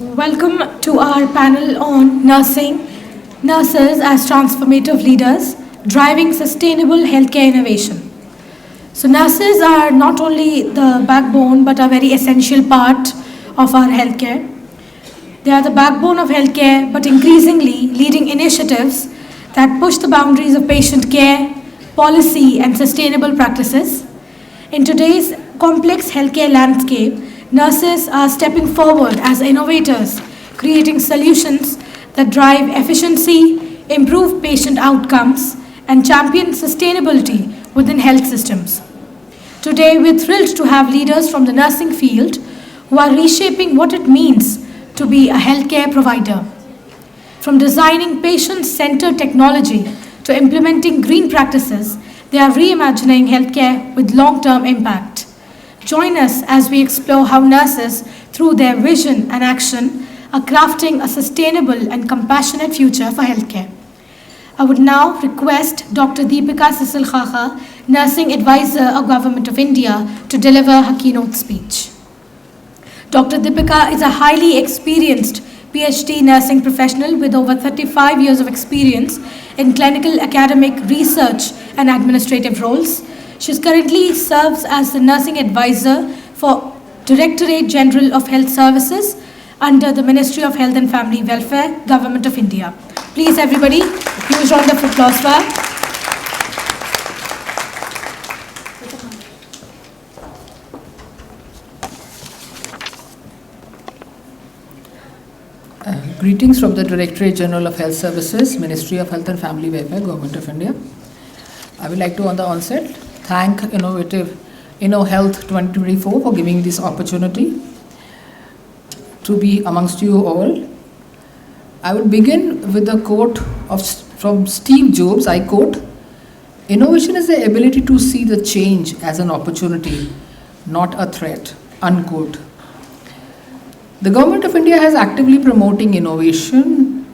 Welcome to our panel on nursing, nurses as transformative leaders, driving sustainable healthcare innovation. So nurses are not only the backbone but a very essential part of our healthcare. They are the backbone of healthcare but increasingly leading initiatives that push the boundaries of patient care, policy and sustainable practices. In today's complex healthcare landscape, nurses are stepping forward as innovators, creating solutions that drive efficiency, improve patient outcomes, and champion sustainability within health systems. Today, we're thrilled to have leaders from the nursing field who are reshaping what it means to be a healthcare provider. From designing patient-centered technology to implementing green practices, they are reimagining healthcare with long-term impact. Join us as we explore how nurses, through their vision and action, are crafting a sustainable and compassionate future for healthcare. I would now request Dr. Deepika Cecil, khakha, Nursing Advisor of Government of India, to deliver her keynote speech. Dr. Deepika is a highly experienced PhD nursing professional with over 35 years of experience in clinical, academic, research, and administrative roles. She currently serves as the Nursing Advisor for Directorate General of Health Services under the Ministry of Health and Family Welfare, Government of India. Please, everybody, huge round of applause for her. Greetings from the Directorate General of Health Services, Ministry of Health and Family Welfare, Government of India. I would like to, on the onset, thank InnoHealth 2024 for giving this opportunity to be amongst you all. I will begin with a quote from Steve Jobs. I quote, "Innovation is the ability to see the change as an opportunity, not a threat," unquote. The Government of India is actively promoting innovation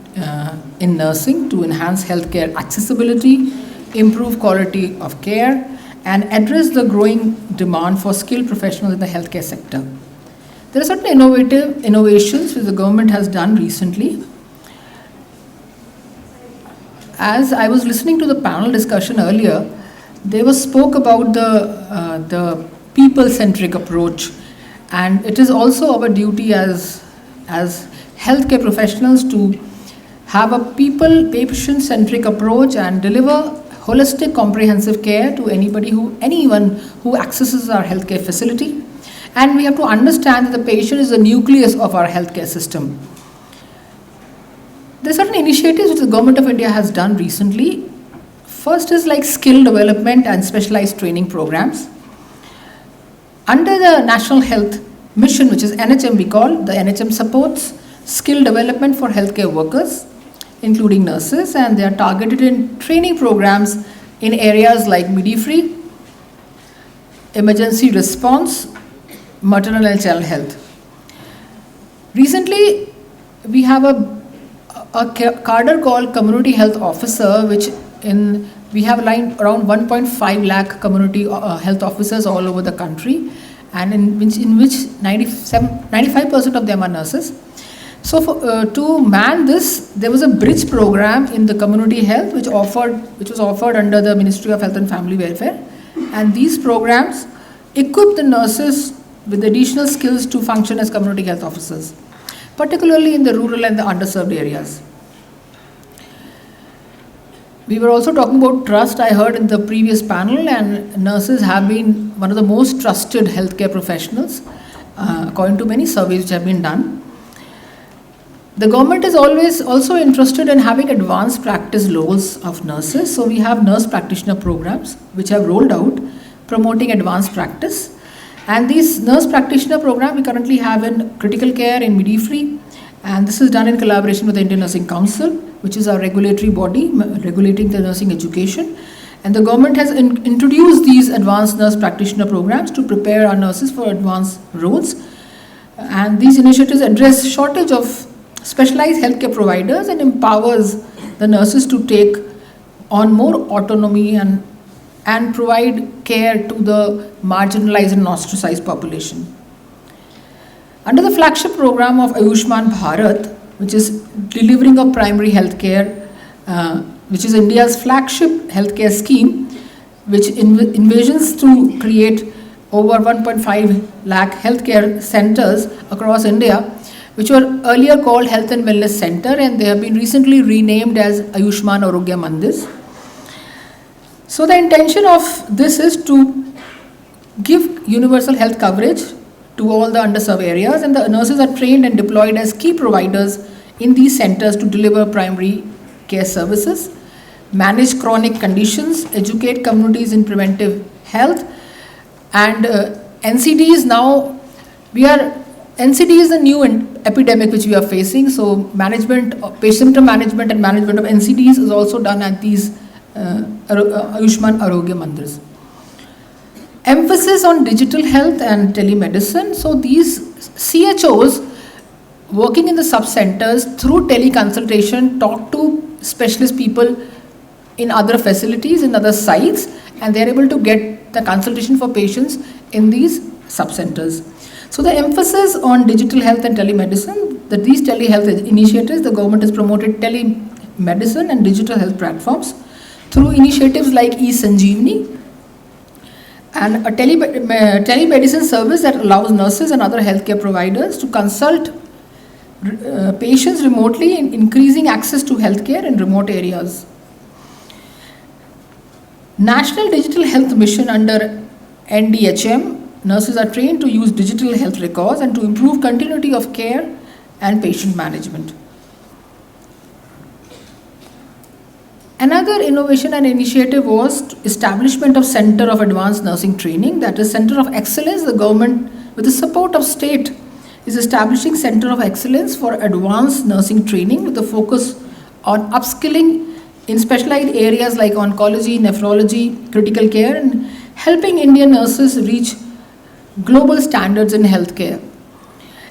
in nursing to enhance healthcare accessibility, improve quality of care, and address the growing demand for skilled professionals in the healthcare sector. There are certain innovations which the government has done recently. As I was listening to the panel discussion earlier, there was spoke about the people-centric approach. And it is also our duty as healthcare professionals to have a patient-centric approach and deliver holistic, comprehensive care to anyone who accesses our healthcare facility. And we have to understand that the patient is the nucleus of our healthcare system. There are certain initiatives which the Government of India has done recently. First is like skill development and specialized training programs. Under the National Health Mission, which is NHM we call, the NHM supports skill development for healthcare workers, including nurses, and they are targeted in training programs in areas like midwifery, emergency response, maternal and child health. Recently, we have a cadre called Community Health Officer, we have around 1.5 lakh community health officers all over the country, and in which 95% of them are nurses. So to man this, there was a bridge program in the community health which was offered under the Ministry of Health and Family Welfare, and these programs equip the nurses with additional skills to function as community health officers, particularly in the rural and the underserved areas. We were also talking about trust, I heard in the previous panel, and nurses have been one of the most trusted healthcare professionals, according to many surveys which have been done. The government is always also interested in having advanced practice roles of nurses. So we have nurse practitioner programs which have rolled out promoting advanced practice. And these nurse practitioner program we currently have in critical care, in midwifery, and this is done in collaboration with the Indian Nursing Council, which is our regulatory body regulating the nursing education. And the government has introduced these advanced nurse practitioner programs to prepare our nurses for advanced roles. And these initiatives address shortage of specialized healthcare providers and empowers the nurses to take on more autonomy and provide care to the marginalized and ostracized population. Under the flagship program of Ayushman Bharat, which is delivering of primary healthcare, which is India's flagship healthcare scheme, which envisions to create over 1.5 lakh healthcare centers across India, which were earlier called Health and Wellness Center, and they have been recently renamed as Ayushman Arogya Mandirs. So the intention of this is to give universal health coverage to all the underserved areas, and the nurses are trained and deployed as key providers in these centers to deliver primary care services, manage chronic conditions, educate communities in preventive health, and NCDs now, NCD is a new epidemic which we are facing, so management, patient symptom management and management of NCDs is also done at these Ayushman Arogya Mandirs. Emphasis on digital health and telemedicine. So these CHOs working in the sub-centers through teleconsultation talk to specialist people in other facilities, in other sites, and they're able to get the consultation for patients in these sub-centers. So the emphasis on digital health and telemedicine, that these telehealth initiatives, the government has promoted telemedicine and digital health platforms through initiatives like eSanjeevani, and a telemedicine service that allows nurses and other healthcare providers to consult patients remotely, in increasing access to healthcare in remote areas. National Digital Health Mission under NDHM, nurses are trained to use digital health records and to improve continuity of care and patient management. Another innovation and initiative was establishment of Center of Advanced Nursing Training, that is Center of Excellence. The government, with the support of state, is establishing Center of Excellence for Advanced Nursing Training with a focus on upskilling in specialized areas like oncology, nephrology, critical care, and helping Indian nurses reach global standards in healthcare.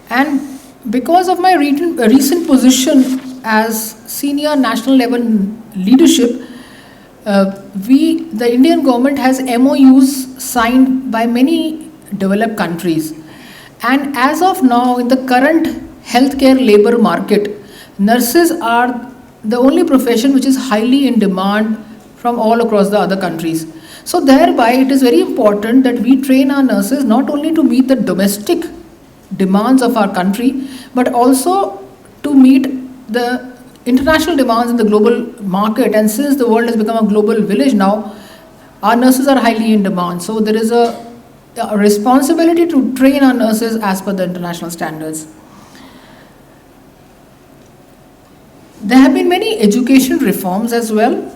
And because of my recent position as senior national level leadership, the Indian government has MOUs signed by many developed countries. And as of now, in the current healthcare labor market, nurses are the only profession which is highly in demand from all across the other countries. So thereby it is very important that we train our nurses not only to meet the domestic demands of our country, but also to meet the international demands in the global market. And since the world has become a global village now, our nurses are highly in demand. So there is a responsibility to train our nurses as per the international standards. There have been many education reforms as well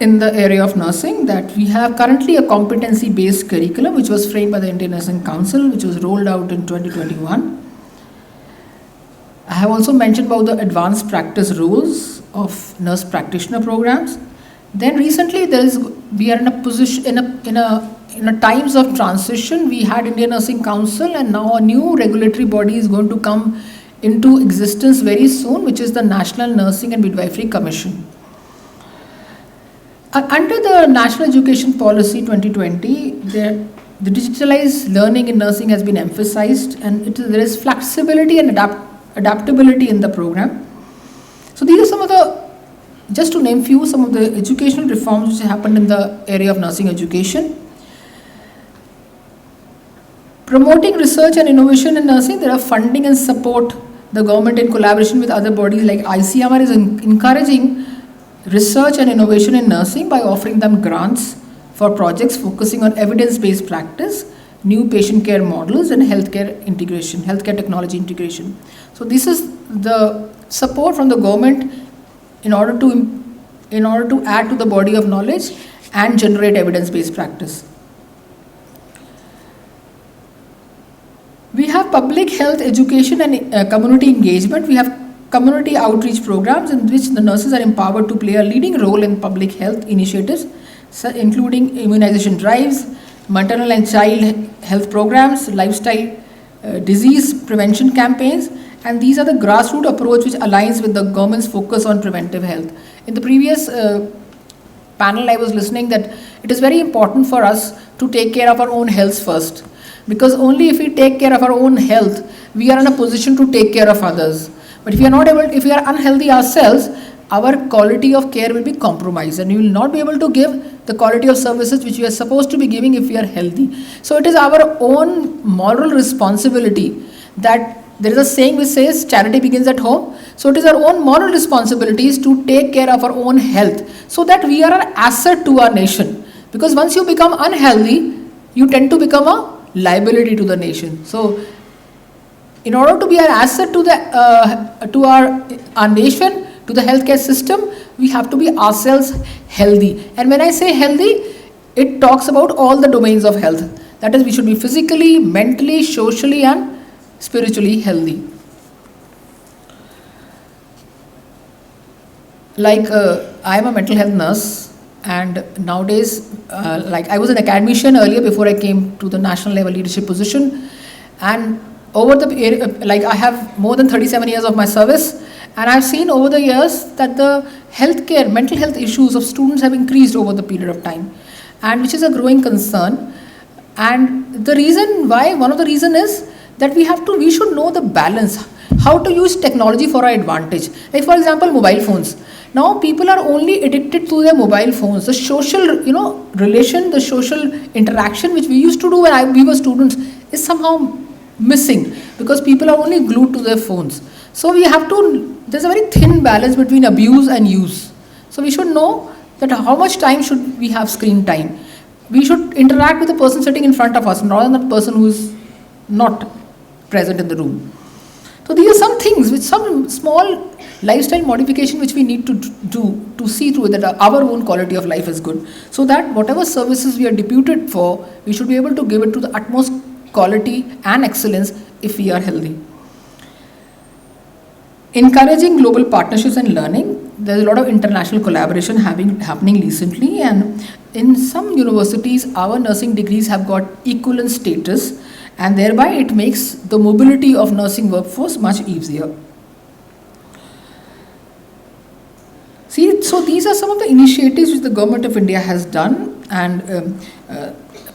in the area of nursing, that we have currently a competency-based curriculum which was framed by the Indian Nursing Council, which was rolled out in 2021. I have also mentioned about the advanced practice rules of nurse practitioner programs. Then recently we are in a position in a times of transition. We had Indian Nursing Council, and now a new regulatory body is going to come into existence very soon, which is the National Nursing and Midwifery Commission. Under the National Education Policy 2020, the digitalized learning in nursing has been emphasized, and there is flexibility and adaptability in the program. So these are some of the, just to name few, some of the educational reforms which happened in the area of nursing education. Promoting research and innovation in nursing, there are funding and support. The government, in collaboration with other bodies like ICMR, is encouraging research and innovation in nursing by offering them grants for projects focusing on evidence-based practice, new patient care models, and healthcare integration, healthcare technology integration. So this is the support from the government in order to add to the body of knowledge and generate evidence-based practice. We have public health education and community engagement. We have community outreach programs in which the nurses are empowered to play a leading role in public health initiatives, including immunization drives, maternal and child health programs, lifestyle disease prevention campaigns, and these are the grassroots approach which aligns with the government's focus on preventive health. In the previous panel, I was listening that it is very important for us, to take care of our own health first. Because only if we take care of our own health, we are in a position to take care of others. But if we are not able, if we are unhealthy ourselves, our quality of care will be compromised, and we will not be able to give the quality of services which we are supposed to be giving if we are healthy. So it is our own moral responsibility. That there is a saying which says charity begins at home. So it is our own moral responsibilities to take care of our own health, so that we are an asset to our nation. Because once you become unhealthy, you tend to become a liability to the nation. So in order to be an asset to our nation, to the healthcare system, we have to be ourselves healthy. And when I say healthy, it talks about all the domains of health. That is, we should be physically, mentally, socially and spiritually healthy. Like I am a mental health nurse, and nowadays, like I was an academician earlier before I came to the national level leadership position, and over the like I have more than 37 years of my service, and I've seen over the years that the healthcare, mental health issues of students have increased over the period of time, and which is a growing concern. And the reason why, one of the reason is that we should know the balance, how to use technology for our advantage. Like for example, mobile phones. Now people are only addicted to their mobile phones. The social, relation, the social interaction which we used to do when we were students is somehow missing, because people are only glued to their phones. So there's a very thin balance between abuse and use. So we should know that how much time should we have screen time. We should interact with the person sitting in front of us, rather than the person who is not present in the room. So these are some things, which some small lifestyle modification which we need to do to see through that our own quality of life is good. So that whatever services we are deputed for, we should be able to give it to the utmost quality and excellence if we are healthy. Encouraging global partnerships and learning. There's a lot of international collaboration happening recently, and in some universities our nursing degrees have got equivalent status, and thereby it makes the mobility of nursing workforce much easier. See, so these are some of the initiatives which the government of India has done, and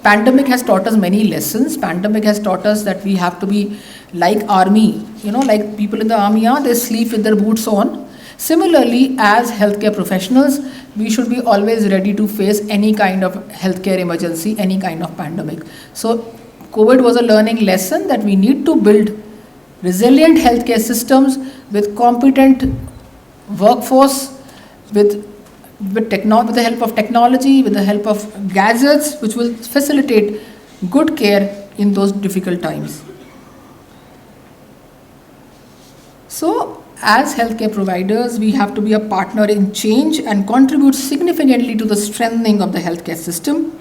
pandemic has taught us many lessons. Pandemic has taught us that we have to be like army, like people in the army they sleep with their boots on. Similarly, as healthcare professionals, we should be always ready to face any kind of healthcare emergency, any kind of pandemic. So COVID was a learning lesson that we need to build resilient healthcare systems with competent workforce, with the help of technology, with the help of gadgets, which will facilitate good care in those difficult times. So, as healthcare providers, we have to be a partner in change and contribute significantly to the strengthening of the healthcare system.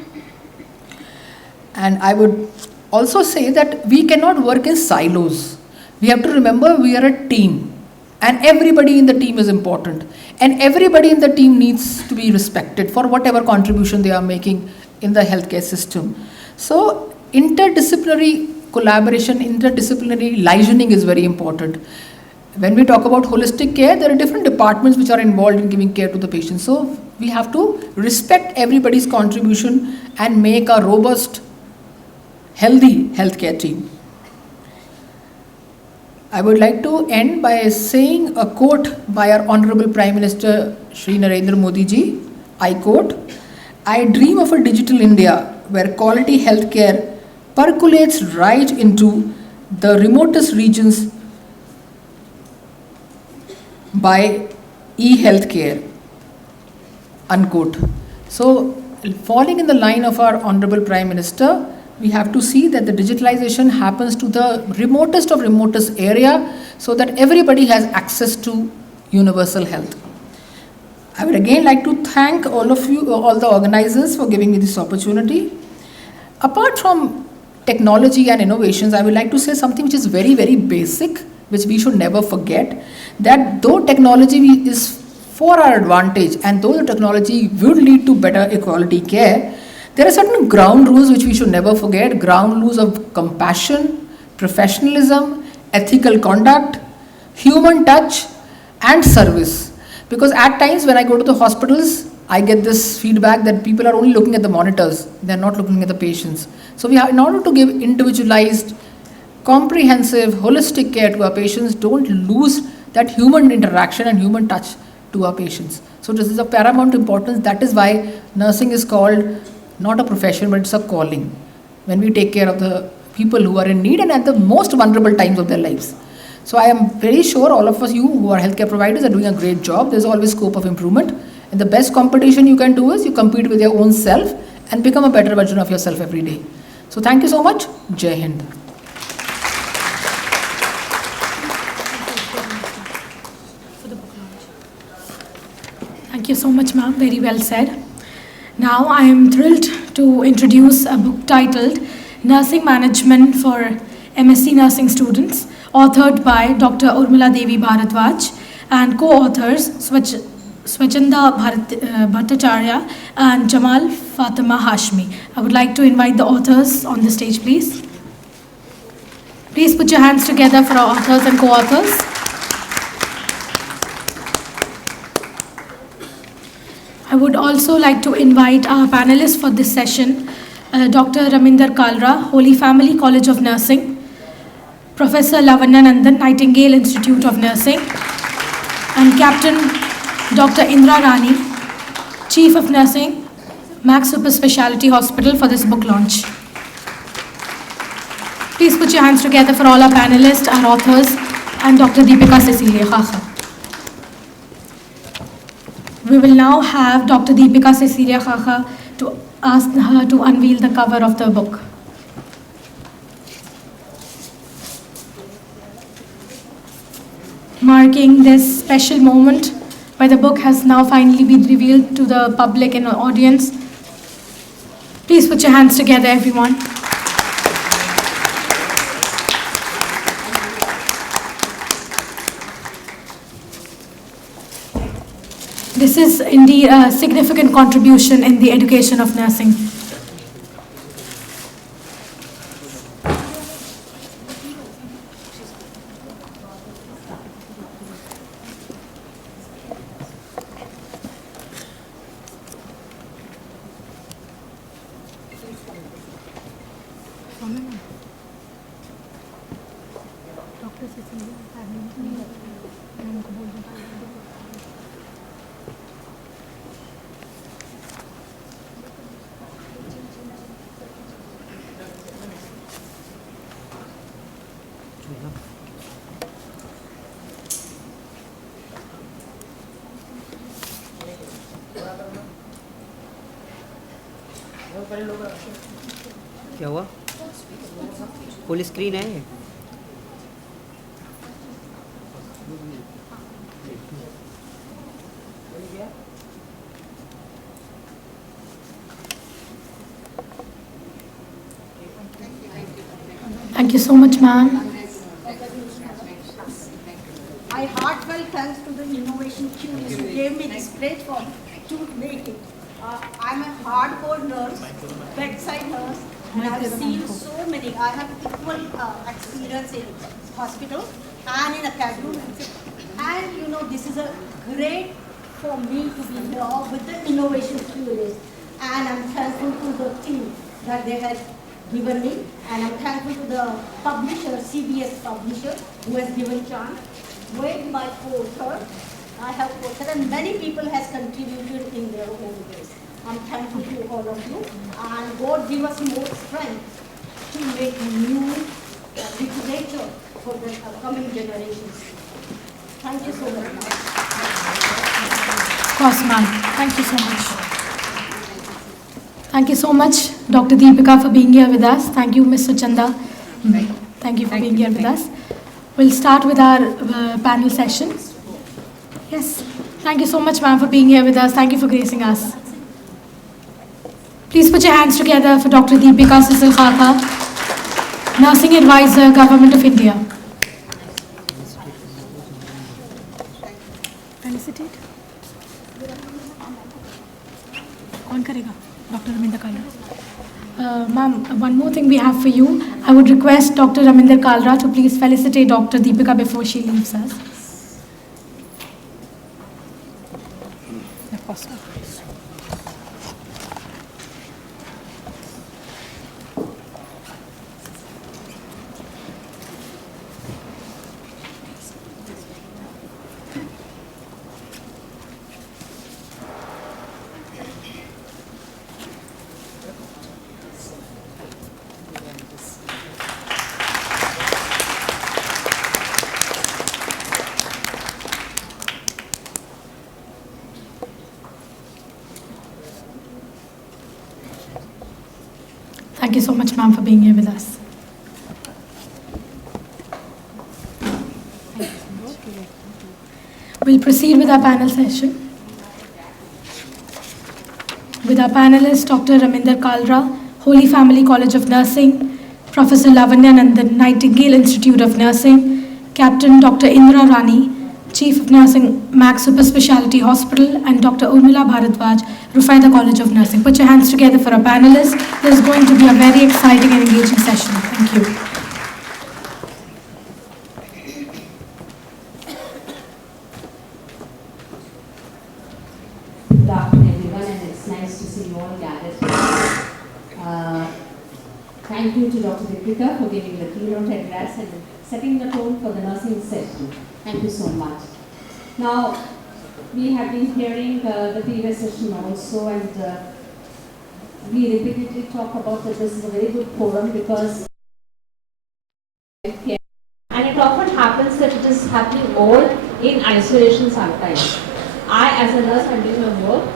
And I would also say that we cannot work in silos. We have to remember we are a team, and everybody in the team is important, and everybody in the team needs to be respected for whatever contribution they are making in the healthcare system. So interdisciplinary collaboration, interdisciplinary liaising is very important. When we talk about holistic care, there are different departments which are involved in giving care to the patient. So we have to respect everybody's contribution and make a robust, healthy healthcare team. I would like to end by saying a quote by our Honorable Prime Minister Shri Narendra Modi ji. I quote, "I dream of a digital India where quality healthcare percolates right into the remotest regions by e-healthcare," unquote. So, falling in the line of our Honorable Prime Minister, we have to see that the digitalization happens to the remotest of remotest area, so that everybody has access to universal health. I would again like to thank all of you, all the organizers, for giving me this opportunity. Apart from technology and innovations, I would like to say something which is very, very basic, which we should never forget, that though technology is for our advantage, and though the technology will lead to better equality care, there are certain ground rules which we should never forget. Ground rules of compassion, professionalism, ethical conduct, human touch and service. Because at times when I go to the hospitals, I get this feedback that people are only looking at the monitors, they're not looking at the patients. So we have, in order to give individualized, comprehensive, holistic care to our patients, don't lose that human interaction and human touch to our patients. So this is of paramount importance. That is why nursing is called not a profession, but it's a calling. When we take care of the people who are in need and at the most vulnerable times of their lives. So I am very sure all of us, you who are healthcare providers, are doing a great job. There's always scope of improvement. And the best competition you can do is you compete with your own self and become a better version of yourself every day. So thank you so much. Jai Hind. Thank you so much, ma'am. Very well said. Now I am thrilled to introduce a book titled Nursing Management for MSc Nursing Students, authored by Dr. Urmila Devi Bharadwaj and co-authors Swachanda Bhattacharya and Jamal Fatima Hashmi. I would like to invite the authors on the stage, please. Please put your hands together for our authors and co-authors. I would also like to invite our panelists for this session, Dr. Raminder Kalra, Holy Family College of Nursing, Professor Lavanya Nandan, Nightingale Institute of Nursing, and Captain Dr. Indra Rani, Chief of Nursing, Max Super Specialty Hospital, for this book launch. Please put your hands together for all our panelists, our authors, and Dr. Deepika Cecil, khakha. We will now have Dr. Deepika Cecil, khakha, to ask her to unveil the cover of the book. Marking this special moment where the book has now finally been revealed to the public and audience. Please put your hands together, everyone. This is indeed a significant contribution in the education of nursing. क्या हुआ? Full screen है ये? Thank you so much, ma'am. My heartfelt thanks to the innovation curious who gave me this platform to make it. I'm a hardcore nurse, bedside nurse, and I've seen so many. I have equal experience in hospital and in academy. And you know, this is a great for me to be here with the innovation curious. And I'm thankful to the team that they have given me. And I'm thankful to the publisher, CBS publisher, who has given chance. With my co-author, I have co-authored, and many people has contributed in their own ways. I'm thankful to all of you, and God give us more strength to make new literature for the coming generations. Thank you so much. Of course, ma'am. Thank you so much. Thank you so much, Dr. Deepika, for being here with us. Thank you, Ms. Suchanda. Thank you for being here with us. We'll start with our panel session. Yes. Thank you so much, ma'am, for being here with us. Thank you for gracing us. Please put your hands together for Dr. Deepika Cecil, khakha, Nursing Advisor, Government of India. Felicitate. कौन करेगा? Dr. Raminder Kalra. Ma'am, one more thing we have for you. I would request Dr. Raminder Kalra to please felicitate Dr. Deepika before she leaves us. Of course. Thank you so much, ma'am, for being here with us. We'll proceed with our panel session. With our panelists, Dr. Raminder Kalra, Holy Family College of Nursing, Professor Lavanya Nandan, Nightingale Institute of Nursing, Captain Dr. Indra Rani, Chief of Nursing, Max Super Speciality Hospital, and Dr. Urmila Bharadwaj, Rufaida College of Nursing. Put your hands together for our panelists. This is going to be a very exciting and engaging session. Thank you. Good afternoon, everyone, and it's nice to see you all gathered here. Thank you to Dr. Deepika for giving the keynote address and setting the tone for the nursing session. Thank you so much. Now, we have been hearing the previous session also, and we repeatedly talk about that this is a very good forum because healthcare, and it often happens that it is happening more in isolation sometimes. I, as a nurse, am doing my work.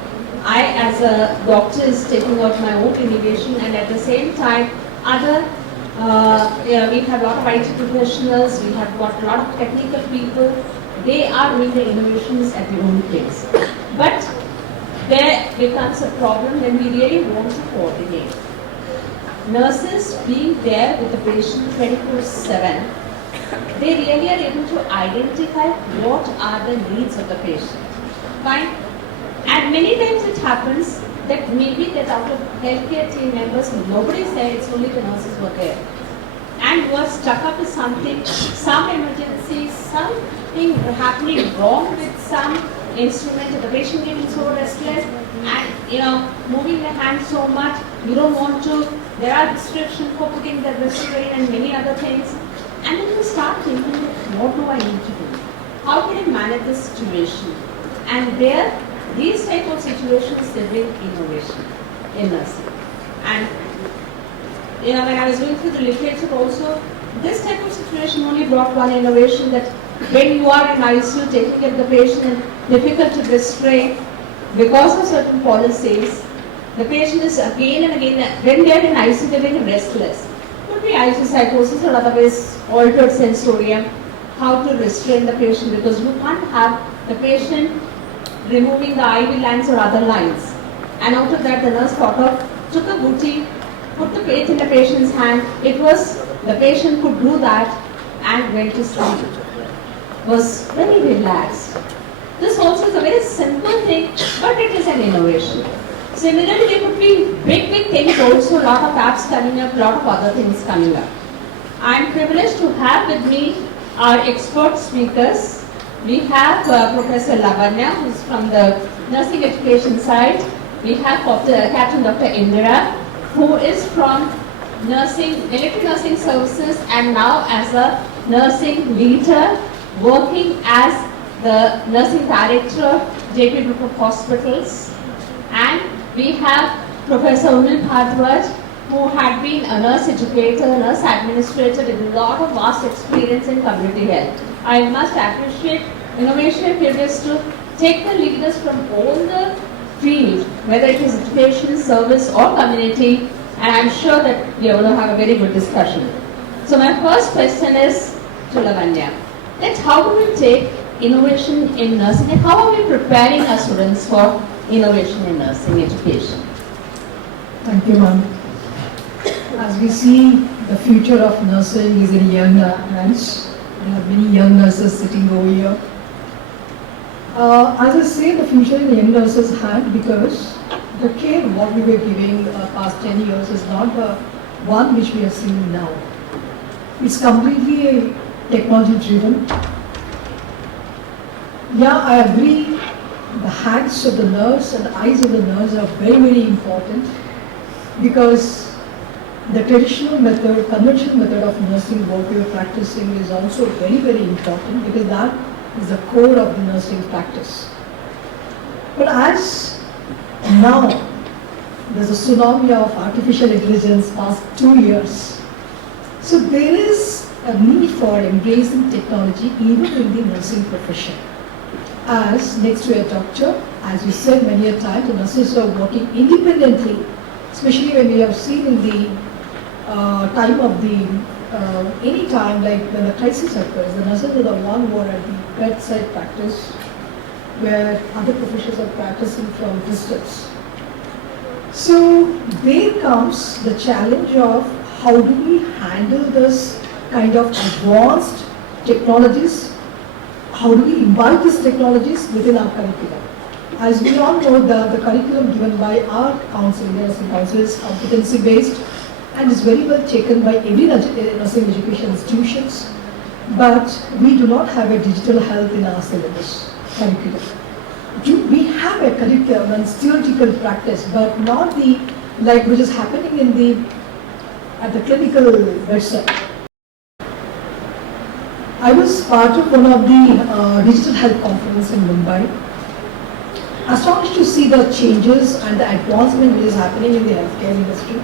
I, as a doctor, is taking out my own innovation, and at the same time, we have a lot of IT professionals, we have got a lot of technical people. They are doing the innovations at their own place. But there becomes a problem when we really want to coordinate. Nurses being there with the patient 24/7, they really are able to identify what are the needs of the patient. Fine. And many times it happens that maybe that out of healthcare team members, nobody is there, it's only the nurses who are there. And you are stuck up with something, some emergency, something happening wrong with some instrument, the patient getting so restless and moving the hand so much, you don't want to, there are restrictions for putting the restraint and many other things. And then you start thinking, what do I need to do? How can I manage this situation? And there, these type of situations, they bring innovation in nursing. And when I was going through the literature also, this type of situation only brought one innovation, that when you are in ICU taking care of the patient and difficult to restrain because of certain policies, the patient is again and again, when they are in ICU, they are very restless. Could be ICU psychosis or otherwise altered sensorium, how to restrain the patient, because you can't have the patient removing the IV lines or other lines. And out of that, the nurse took a booty, put the plate in the patient's hand. It was, the patient could do that and went to sleep. Was very relaxed. This also is a very simple thing, but it is an innovation. Similarly, there could be big things also, a lot of apps coming up, a lot of other things coming up. I am privileged to have with me our expert speakers. We have Professor Lavanya, who is from the nursing education side. We have Captain Dr. Indra, who is from military nursing services and now as a nursing leader, working as the nursing director of JP Group of Hospitals. And we have Professor Urmila Bharadwaj, who had been a nurse educator, nurse administrator with a lot of vast experience in community health. I must appreciate innovation periods to take the leaders from all the field, whether it is education, service or community, and I'm sure that we are going to have a very good discussion. So my first question is to Lavanya. That's how do we take innovation in nursing and how are we preparing our students for innovation in nursing education? Thank you, ma'am. As we see, the future of nursing is in young hands. There are many young nurses sitting over here. As I say, the future in young nurses' hand, because the care what we were giving past 10 years is not the one which we are seeing now. It's completely technology driven. Yeah, I agree. The hands of the nurse and the eyes of the nurse are very important, because the traditional method, conventional method of nursing what we are practicing is also very important, because that is the core of the nursing practice. But as now there's a tsunami of artificial intelligence past 2 years, so there is a need for embracing technology even in the nursing profession. As next to a doctor, as we said many a time, the nurses are working independently, especially when we have seen in the time of the, any time like when a crisis occurs, the nurses are the one who are at the bedside practice where other professions are practicing from distance. So there comes the challenge of how do we handle this kind of advanced technologies, how do we imbibe these technologies within our curriculum. As we all know, the curriculum given by our council, the nursing council, is competency based and is very well taken by every nursing education institutions, but we do not have a digital health in our syllabus curriculum. We have a curriculum and theoretical practice, but not the, like which is happening in the, at the clinical bedside. I was part of one of the digital health conference in Mumbai. Astonished to see the changes and the advancement which is happening in the healthcare industry.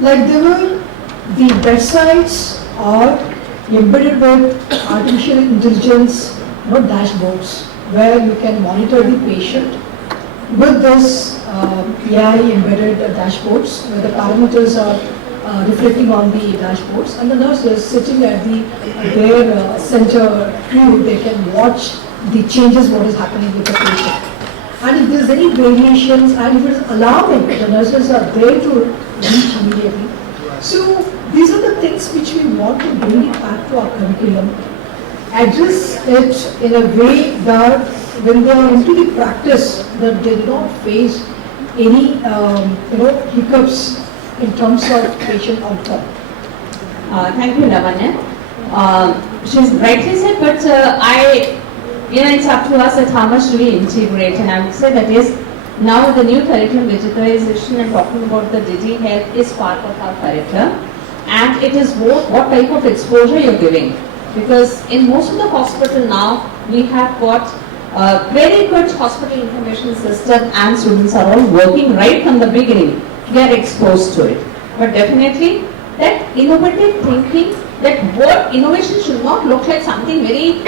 Like there were the bedsides are embedded with artificial intelligence, dashboards where you can monitor the patient with this AI embedded dashboards where the parameters are reflecting on the dashboards, and the nurses sitting at their center view, they can watch the changes what is happening with the patient. And if there is any variations and if it is alarming, the nurses are there to reach immediately. So these are the things which we want to bring it back to our curriculum, address it in a way that when they are into the practice, that they do not face any hiccups in terms of patient outcome. Thank you, Lavanya. She's rightly said, but it's up to us at how much do we integrate, and I would say that yes, now the new curriculum digitalization and talking about the digi health is part of our curriculum, and it is both what type of exposure you're giving, because in most of the hospital now we have got very good hospital information system and students are all working right from the beginning. They are exposed to it, but definitely that innovative thinking, that word innovation should not look like something very,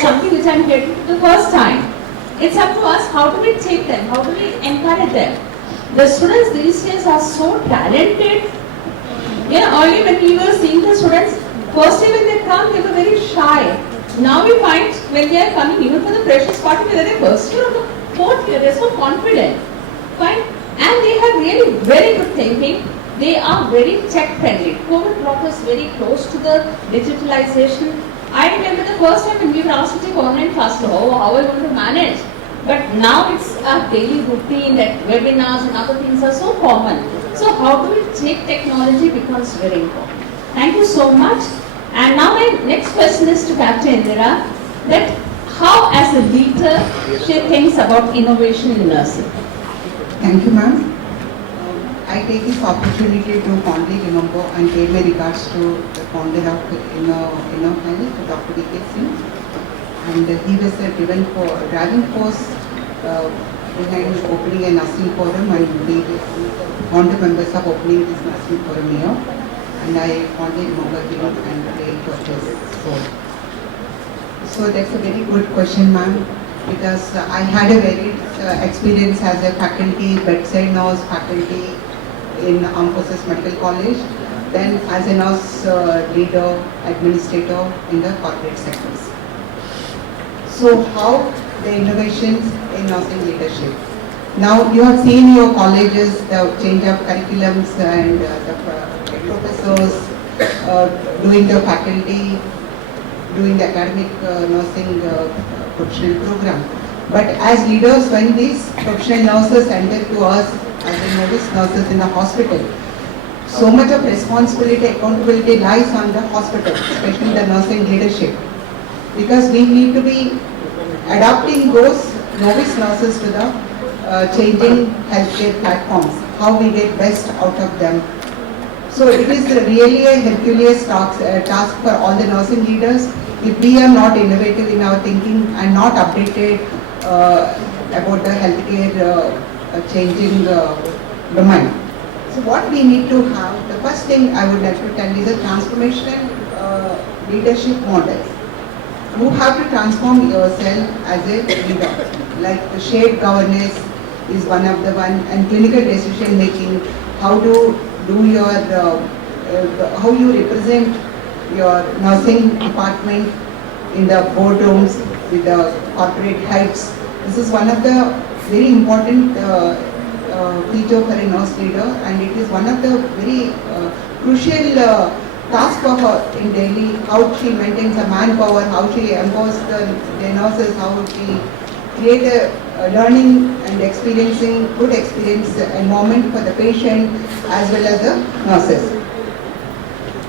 something which I'm getting for the first time. It's up to us, how do we take them, how do we encourage them? The students these days are so talented. Earlier when we were seeing the students, first day when they come, they were very shy. Now we find when they are coming, even for the freshers party, whether they first year or the fourth year, they're so confident. Fine. And they have really very good thinking. They are very tech friendly. COVID brought us very close to the digitalization. I remember the first time when we were asked to take online class, how are we going to manage? But now it's a daily routine that webinars and other things are so common. So how do we take technology becomes very important. Thank you so much. And now my next question is to Captain Indira, that how as a leader she thinks about innovation in nursing. Thank you, ma'am. I take this opportunity to fondly remember and pay my regards to the founder of Innovators, Dr. Deepika Cecil. And he was a driving force behind opening a nursing forum, and we founder members of opening this nursing forum here. And I fondly remember him and pray for his soul. So that's a very good question, ma'am, because I had a very experience as a faculty, bedside nurse faculty in Armed Forces Medical College, then as a nurse leader, administrator in the corporate sectors. So how the innovations in nursing leadership? Now you have seen your colleges, the change of curriculums and the professors doing the faculty, doing the academic nursing professional program. But as leaders, when these professional nurses enter to us as a novice nurses in the hospital, so much of responsibility, accountability lies on the hospital, especially the nursing leadership, because we need to be adapting those novice nurses to the changing healthcare platforms, how we get best out of them. So it is really a Herculean task for all the nursing leaders if we are not innovative in our thinking and not updated about the healthcare changing domain. So what we need to have, the first thing I would like to tell is a transformational leadership model. You have to transform yourself as a leader, like the shared governance is one of the and clinical decision making, how to do your how you represent your nursing department in the boardrooms with the corporate heads. This is one of the very important feature for a nurse leader, and it is one of the very crucial task for her in daily, how she maintains a manpower, how she empowers the nurses, how she creates a learning and experiencing good experience environment for the patient as well as the nurses.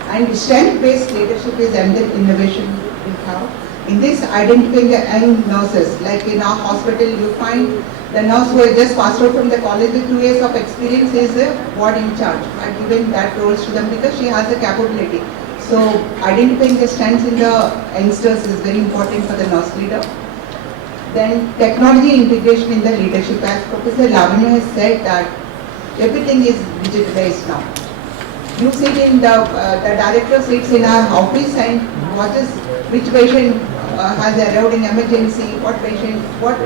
And strength-based leadership is another innovation we have. In this, identifying the young nurses, like in our hospital, you find the nurse who has just passed out from the college with 2 years of experience is a ward in charge. I've given that roles to them because she has the capability. So identifying the strengths in the youngsters is very important for the nurse leader. Then technology integration in the leadership. As Professor Lavanya has said that everything is digitalized now. You sit in the director sits in our office and watches which patient has arrived in emergency, what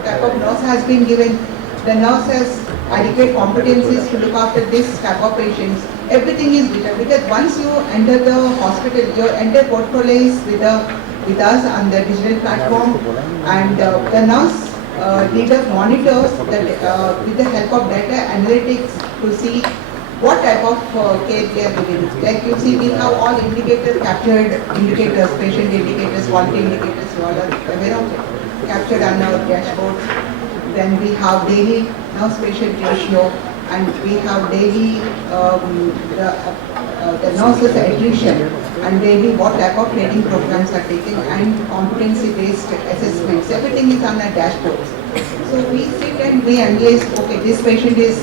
type of nurse has been given. The nurse has adequate competencies to look after this type of patients. Everything is digital because once you enter the hospital, your entire portfolio is with us on the digital platform, and the nurse leader monitors with the help of data analytics to see what type of care they are giving. Like you see, we have all indicators captured, patient indicators, quality indicators, you all are aware of it, captured on our dashboard. Then we have daily nurse-patient ratio, and we have daily the nurses attrition, and daily what type of training programs are taken, and competency-based assessments. Everything is on our dashboards. So we sit and we analyze, okay, this patient is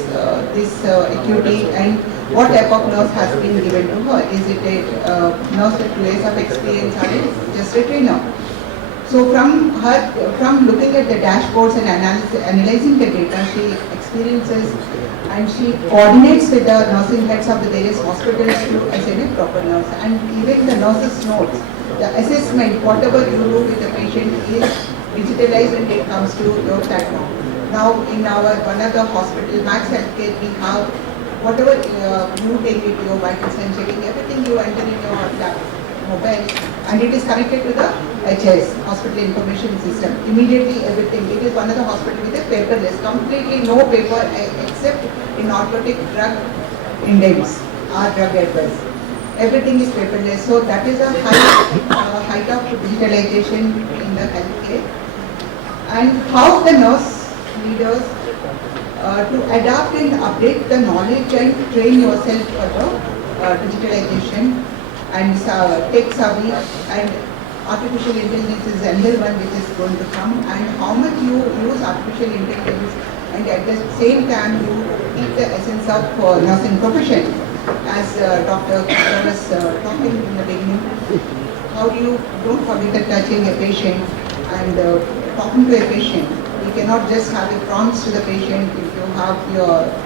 this acuity, and what type of nurse has been given to her. Is it a nurse with 2 years of experience or just a trainer? So from looking at the dashboards and analyzing the data, she experiences and she coordinates with the nursing heads of the various hospitals to assign a proper nurse. And even the nurses' notes, the assessment, whatever you do with the patient is digitalized and it comes to your platform. Now in our one of the hospital, Max Healthcare, we have whatever you take it to your vital sign checking, everything you enter in your mobile, and it is connected to the HS, Hospital Information System. Immediately everything. It is one of the hospital with a paperless, completely no paper except in narcotic drug index or drug advice. Everything is paperless. So that is a height of digitalization in the healthcare. And how the nurse leaders to adapt and update the knowledge and train yourself for the digitalization and tech savvy, and artificial intelligence is another one which is going to come, and how much you use artificial intelligence and at the same time you keep the essence of nursing profession. As Dr. Kalra was talking in the beginning, how do you don't forget the touching a patient and talking to a patient. You cannot just have a prompts to the patient. If you have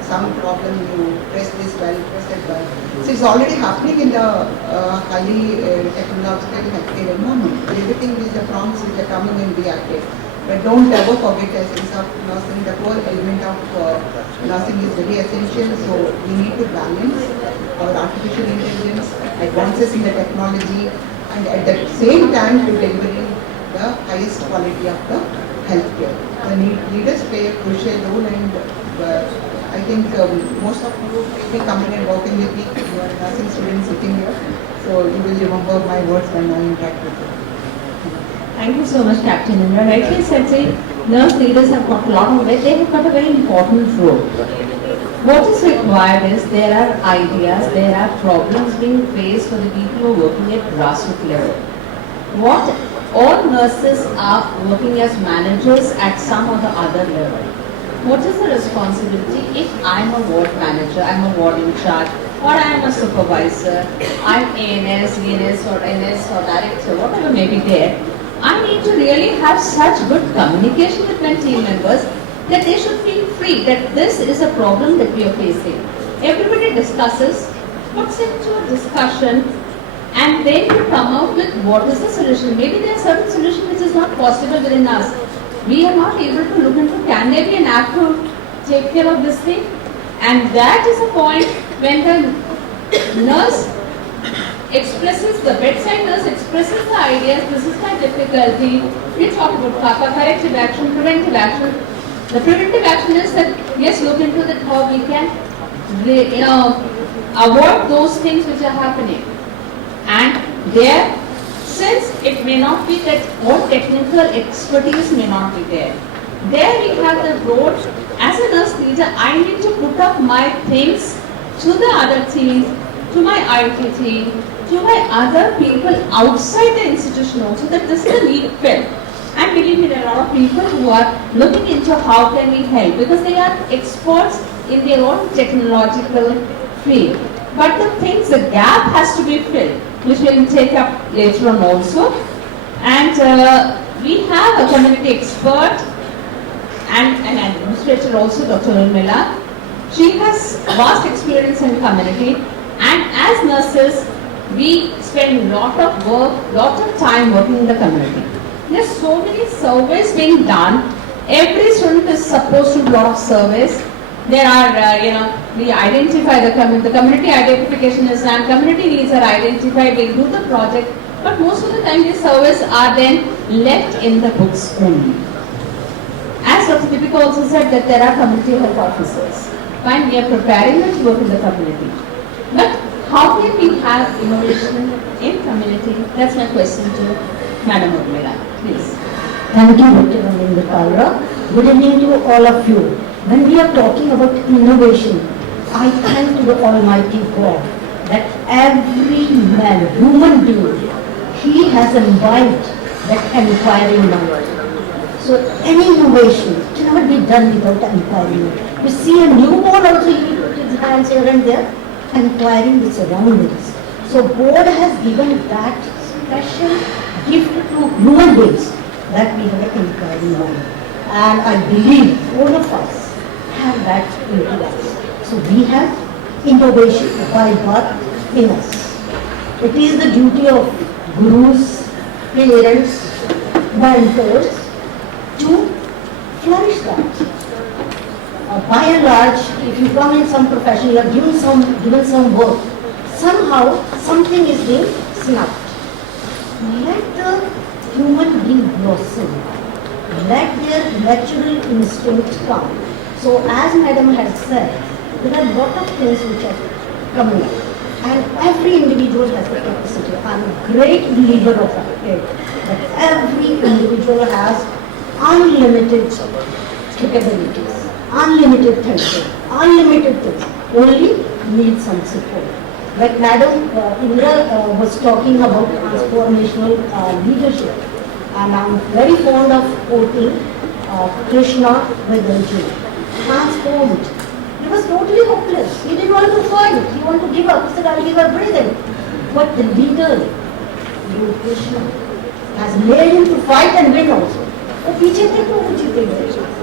some problem, you press this bell, press that bell. So it's already happening in the highly technological healthcare environment. Everything is the prompts which are coming and reactive. But don't ever forget the essence of nursing. The core element of nursing is very essential. So we need to balance our artificial intelligence, advances in the technology, and at the same time to delivering the highest quality of the healthcare. The leaders play a crucial role, and I think most of you will be coming and working with me. You are nursing students sitting here, so you will remember my words when I interact with you. Thank you so much, Captain. And you're rightly said, nurse leaders have got a lot of it. They have got a very important role. What is required is there are ideas, there are problems being faced for the people who are working at grassroots level. What all nurses are working as managers at some or the other level. What is the responsibility if I'm a ward manager, I'm a ward in charge, or I am a supervisor, I'm ANS, VNS or NS or director, whatever may be there. I need to really have such good communication with my team members that they should feel free that this is a problem that we are facing. Everybody discusses, puts into a discussion, and then to come out with what is the solution. Maybe there is certain solution which is not possible within us. We are not able to look into, can there be an app to take care of this thing? And that is a point when the nurse expresses, the bedside nurse expresses the ideas, this is my difficulty. We talk about khakha, corrective action, preventive action. The preventive action is that, yes, look into that how we can, avoid those things which are happening. And there, since it may not be that all technical expertise may not be there, there we have the road. As a nurse leader, I need to put up my things to the other teams, to my IT team, to my other people outside the institution also, that this is a need felt. And believe me, there are a lot of people who are looking into how can we help, because they are experts in their own technological field. But the things, the gap has to be filled, which we will take up later on also. And we have a community expert and an administrator also, Dr. Urmila. She has vast experience in community, and as nurses, we spend a lot of work, lot of time working in the community. There are so many surveys being done. Every student is supposed to do a lot of surveys. There are, we identify the community identification is done, community needs are identified, we do the project, but most of the time these surveys are then left in the books only. As Dr. Deepika also said that there are community health officers. Fine, we are preparing them to work in the community. But how can we have innovation in community? That's my question to Madam Urmila, please. Thank you, Dr. Raminder Kalra. Good evening to all of you. When we are talking about innovation, I thank to the Almighty God that every man, human being, he has imbibed that inquiring mind. So any innovation cannot be done without inquiring. You see a newborn also, he put his hands here and there, inquiring the surroundings. So God has given that special gift to human beings, that we have an inquiring mind. And I believe all of us have that into us. So we have innovation by birth in us. It is the duty of gurus, parents, mentors to flourish that. By and large, if you come in some profession, you are given some work, somehow something is being snapped. Let the human being blossom. Let their natural instinct come. So as Madam had said, there are a lot of things which are coming up. And every individual has the capacity. I am a great believer of it. That every individual has unlimited capabilities, unlimited thinking, unlimited things. Only need some support. Like Madam Indra was talking about transformational leadership. And I'm very fond of quoting Krishna with Arjuna. Transformed. He was totally hopeless. He didn't want to fight. He wanted to give up. He said, I'll give up breathing. But the leader, Lord Krishna, has made him to fight and win also.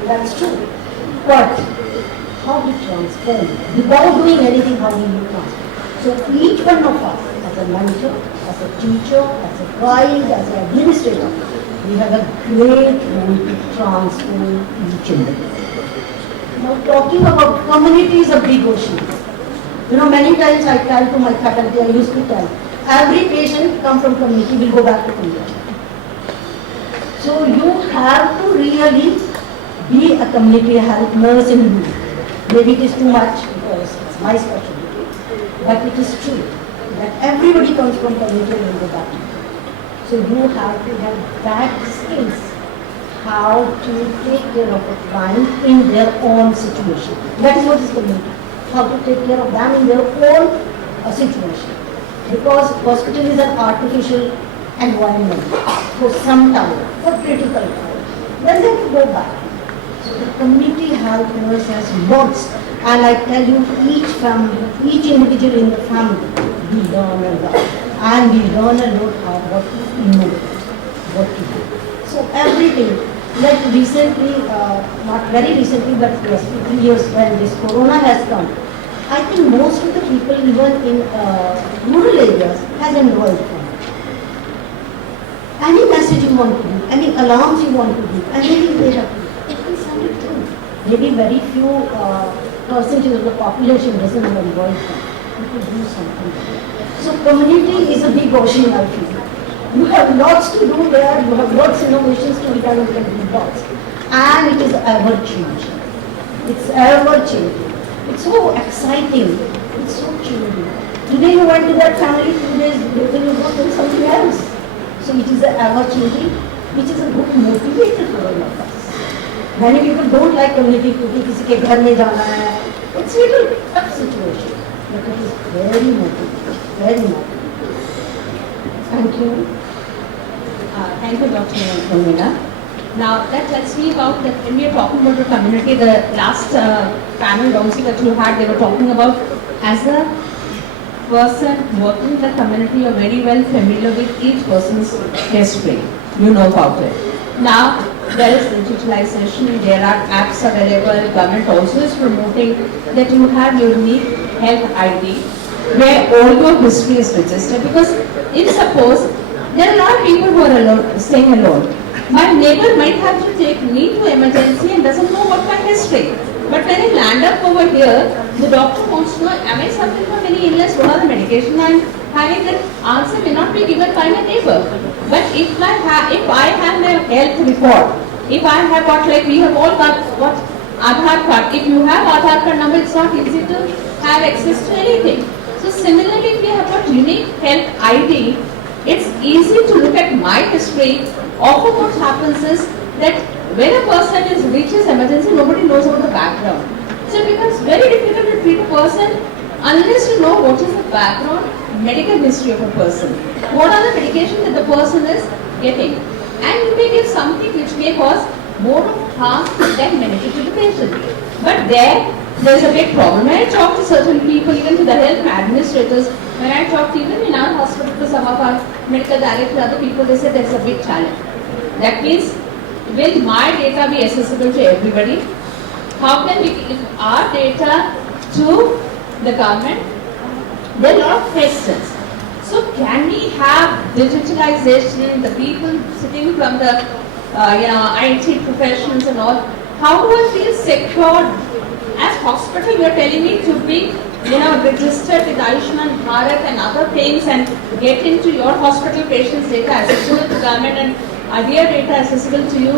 That's true. But how he transformed, without doing anything, how he transformed. So each one of us, as a mentor, as a teacher, as a guide, as an administrator, we have a great role to transform each and every. Now talking about community is a big ocean. Many times I tell to my faculty, I used to tell, every patient come from community will go back to community. So you have to really be a community health nurse in you. Maybe it is too much because it's my specialty, but it is true that everybody comes from community and will go back to community. So you have to have that skills, how to take care of a client in their own situation. That is what is community. How to take care of them in their own situation. Because hospital is an artificial environment for some time, for critical time. Then they have to go back. So the community health nurse has lots, and I tell you, each family, each individual in the family, we learn a lot. And we learn a lot how what to innovate, what to do. So everything, like recently, not very recently, but yes, 2 years when this corona has come, I think most of the people even in rural areas has enrolled from. Any message you want to do, any alarms you want to do, anything they have to do, it can send it through. Maybe very few percentage of the population doesn't have enrolled from. You could do something. So community is a big ocean, I feel. You have lots to do there, you have lots of innovations to be done, you can do lots. And it is ever changing. It's ever changing. It's so exciting. It's so changing. Today you went to that family, 2 days later you go to something else. So it is ever changing, which is a good motivator for all of us. Many people don't like community क्योंकि किसी के घर में जाना है. It's a little tough situation, but it is very motivating, very motivating. Thank you. Thank you, Dr. Raminder. Now, let's speak about that when we are talking about the community, the last panel also that you had, they were talking about as a person working in the community, you're very well familiar with each person's history. You know about it. Now, there is digitalization, there are apps available, government also is promoting that you have your unique health ID where all your history is registered, because if suppose there are a lot of people who are alone, staying alone. My neighbor might have to take me to emergency and doesn't know what my history. But when I land up over here, the doctor wants to know, am I suffering from any illness, what are the medication I'm having? That answer may not be given by my neighbor. But if I have my health report, if I have got, like we have all got what Aadhaar card, if you have Aadhaar card number, it's not easy to have access to anything. So similarly, if you have got unique health ID, it's easy to look at my history. Often what happens is that when a person reaches emergency, nobody knows about the background. So it becomes very difficult to treat a person unless you know what is the background, medical history of a person. What are the medications that the person is getting? And you may give something which may cause more harm than benefit to the patient. But there's a big problem. When I talk to certain people, even to the health administrators, when I talk to even in our hospital to some of our medical directors, other people, they say there's a big challenge. That means, will my data be accessible to everybody? How can we give our data to the government? There are a lot of questions. So can we have digitalization, the people sitting from the IT professions and all? How do I feel secure? As hospital, you are telling me to be registered with Ayushman Bharat and other things and get into your hospital patients' data accessible to government and their data accessible to you.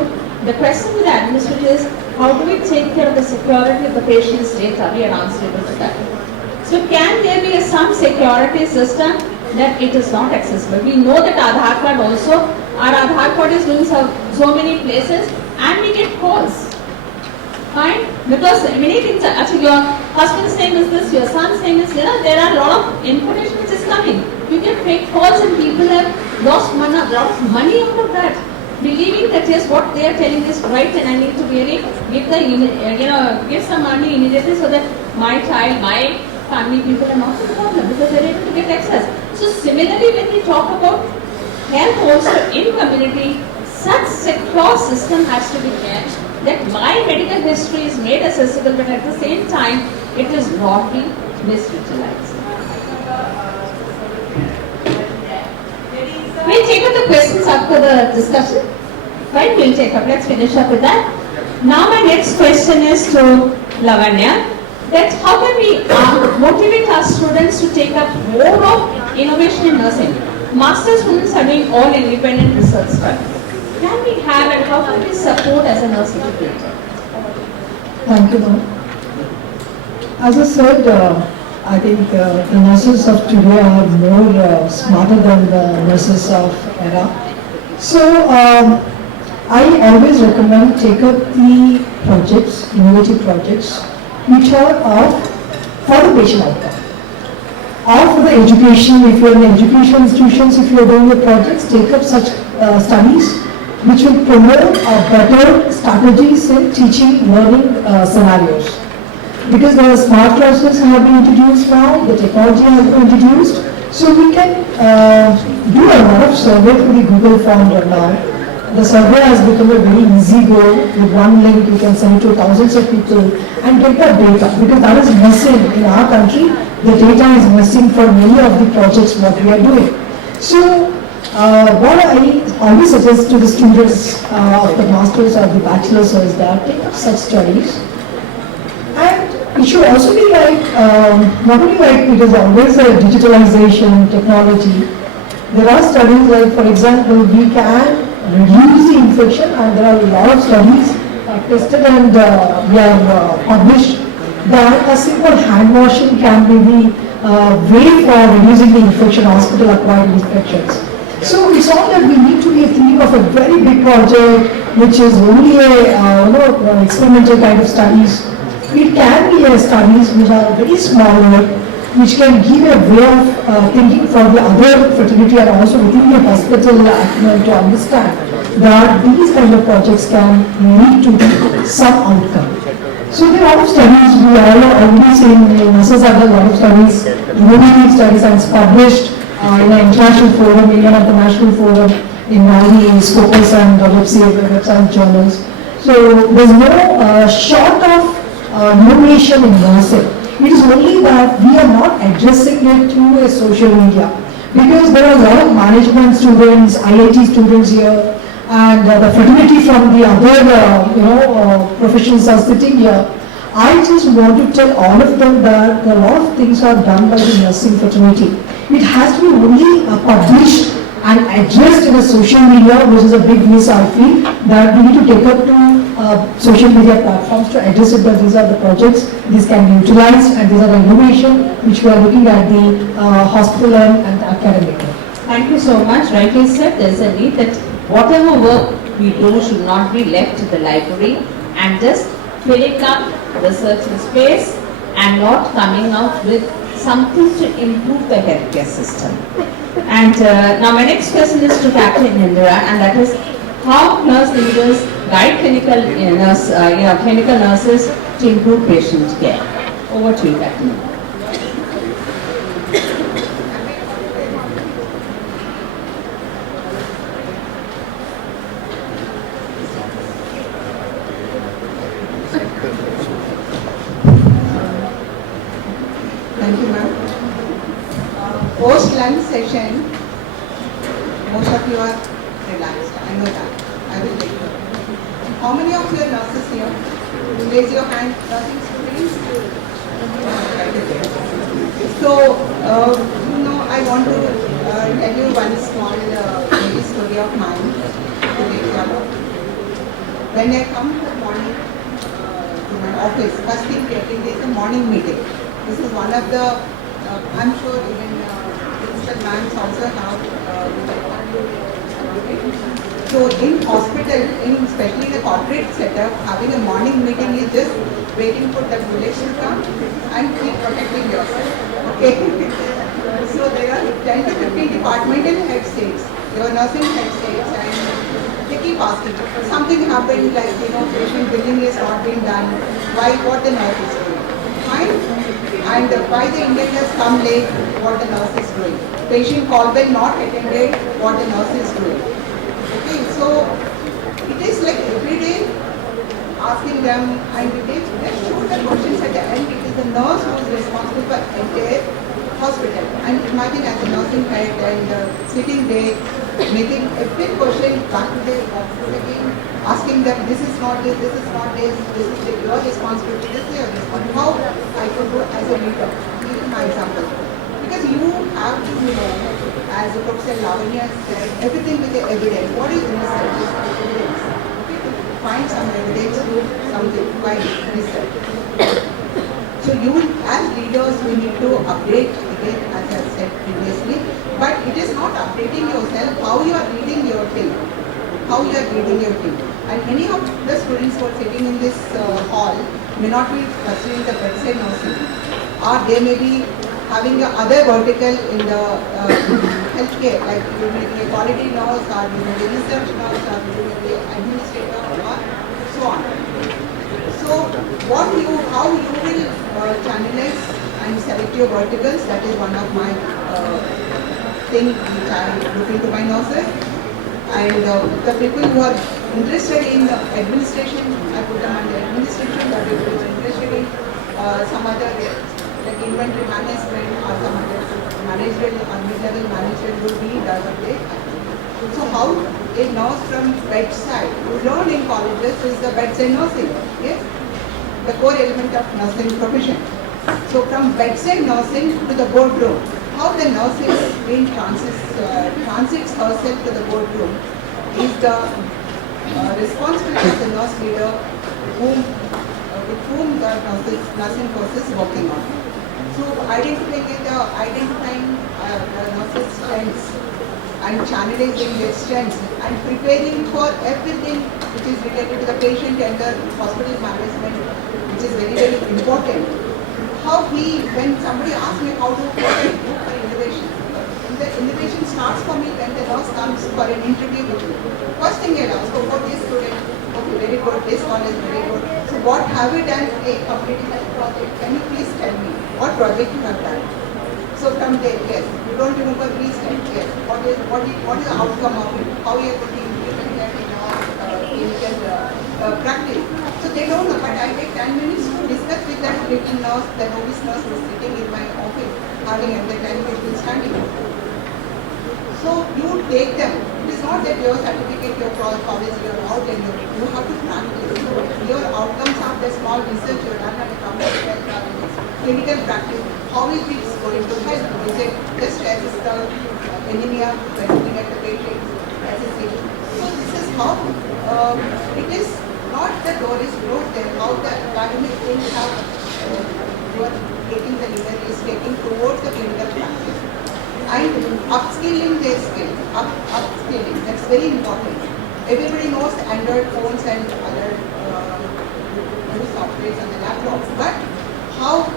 The question with the administrator is, how do we take care of the security of the patient's data? We are answerable to that. So can there be some security system that it is not accessible? We know that Aadhaar card also, our Aadhaar card is doing so many places and we get calls. Fine? Because many things, actually your husband's name is this, your son's name is, there are a lot of information which is coming. You get fake calls and people have lost a lot of money out of that, believing that yes, what they are telling is right and I need to really give some money immediately so that my child, my family people are not the problem because they are able to get access. So similarly, when we talk about health also in community, such secure system has to be there that my medical history is made accessible, but at the same time, it is not being misutilized. We'll take up the questions after the discussion. Right, we'll take up. Let's finish up with that. Now my next question is to Lavanya, that how can we motivate our students to take up more of innovation in nursing? Master students are doing all independent research studies. Can we have and how can we support as a nurse educator? Thank you, ma'am. As I said, I think the nurses of today are more smarter than the nurses of era. So I always recommend take up the projects, innovative projects, which are for the patient outcome. Or for the education, if you're in education institutions, if you're doing the projects, take up such studies which will promote better strategies in teaching, learning scenarios. Because the smart classrooms have been introduced now, the technology has been introduced, so we can do a lot of survey through the Google form now. The survey has become a very easy goal. With one link, you can send it to thousands of people and get the data, because that is missing in our country. The data is missing for many of the projects what we are doing. So, what I always suggest to the students of the masters or the bachelors is that take up such studies. And it should also be like, not only like it is always a digitalization, technology. There are studies like, for example, we can reduce the infection, and there are a lot of studies tested and we have published that a simple hand washing can be the way for reducing the infection, hospital-acquired infections. So it's all that we need to be thinking of a very big project, which is only a experimental kind of studies. It can be studies which are very smaller, which can give a way of thinking for the other fraternity and also within the hospital to understand that these kind of projects can lead to some outcome. So there are a lot of studies, we are already seeing, nurses have done a lot of studies, innovative studies, and it's published in an international forum, Indian International Forum, in many Scopus and website journals. So there's no short of innovation in nursing. It is only that we are not addressing it through a social media, because there are a lot of management students, IIT students here, and the fraternity from the other professions are sitting here. I just want to tell all of them that a lot of things are done by the nursing fraternity. It has to be only published and addressed in a social media, which is a big miss, I feel, that we need to take up to social media platforms to address it, that these are the projects, these can be utilized, and these are the innovation which we are looking at the hospital and the academic. Thank you so much. Rightly said, there's a need that whatever work we do should not be left to the library and just filling up the certain space and not coming out with something to improve the healthcare system. And now my next question is to Captain Indira, and that is how nurse leaders guide clinical nurses to improve patient care. Over to you, Captain. Thank you, ma'am. Post-lunch session, most of you are relaxed. I know that. I will take you. How many of you are nurses here? Raise your hand, nursing students. So, I want to tell you one small baby story of mine. When I come in the morning to my office, first thing there is a morning meeting. This is one of the, I'm sure even Mr. Mans also have. So in hospital, especially in a corporate setup, having a morning meeting is just waiting for the village to come and keep protecting yourself. Okay. So there are 10 to 15 departmental head states, there are nursing head states, and they keep asking, something happened like, patient billing is not being done, what the nurse is doing. Fine. And why the indicators come late, what the nurse is doing. Patient call bell not attended, what the nurse is doing. Okay, so it is like every day asking them, and they shoot the questions at the end. It is the nurse who is responsible for entire hospital. And imagine as a nursing head and sitting there, making every question back to the hospital again, asking them, this is not this is not this is your responsibility, this is your responsibility. How I could do as a leader, give my example. Because you have to know, as Professor Lavanya said, everything with the evidence. What is research? Evidence. Okay, to find some evidence to something, find research. So you, as leaders, we need to update again, as I said previously, but it is not updating yourself, how you are leading your team. How you are leading your team. And any of the students who are sitting in this hall may not be pursuing the bedside nursing, or they may be having other vertical in the healthcare, like you may be a quality nurse, or you may be a research nurse, or you may be an administrator, or so on. So how you will channelize and select your verticals, that is one of my things which I look into my nurses. And the people who are interested in administration, I put them under administration. The people who are interested in some other, like inventory management or some other managerial or mid-level management would be developed. So how a nurse from bedside, who learn in colleges, is the bedside nursing. Yes? the core element of nursing profession. So from bedside nursing to the boardroom, how the nurse is being transits herself to the boardroom is the responsibility of the nurse leader with whom the nursing course is working on. So identifying the nurses' strengths and channelizing their strengths and preparing for everything which is related to the patient and the hospital management, which is very, very important. When somebody asks me how to do for innovation, the innovation starts for me when the nurse comes for an interview with me. First thing I'll ask, oh, this student, okay, very good, this one is very good. So what have you done a community health project? Can you please tell me what project you have done? So from there, yes, you don't remember, please tell me, yes, what is the outcome of it? How you are going to implement that in your clinical practice? So they don't know, but I take 10 minutes to discuss with that little nurse, the novice nurse who is sitting in my office, having at the time people standing. So you take them. It is not that your certificate, your college, you are out and you have to practice. Your outcomes are the small research you have done at a community health clinical practice. How is it going to help? Is it just assess the anemia by looking at the patient, assessing? So this is how it is not the door is closed there, how the academic things have you are taking the leader is taking towards the clinical practice. And upskilling their skills, upskilling, that's very important. Everybody knows Android phones and other softwares on the laptops, but how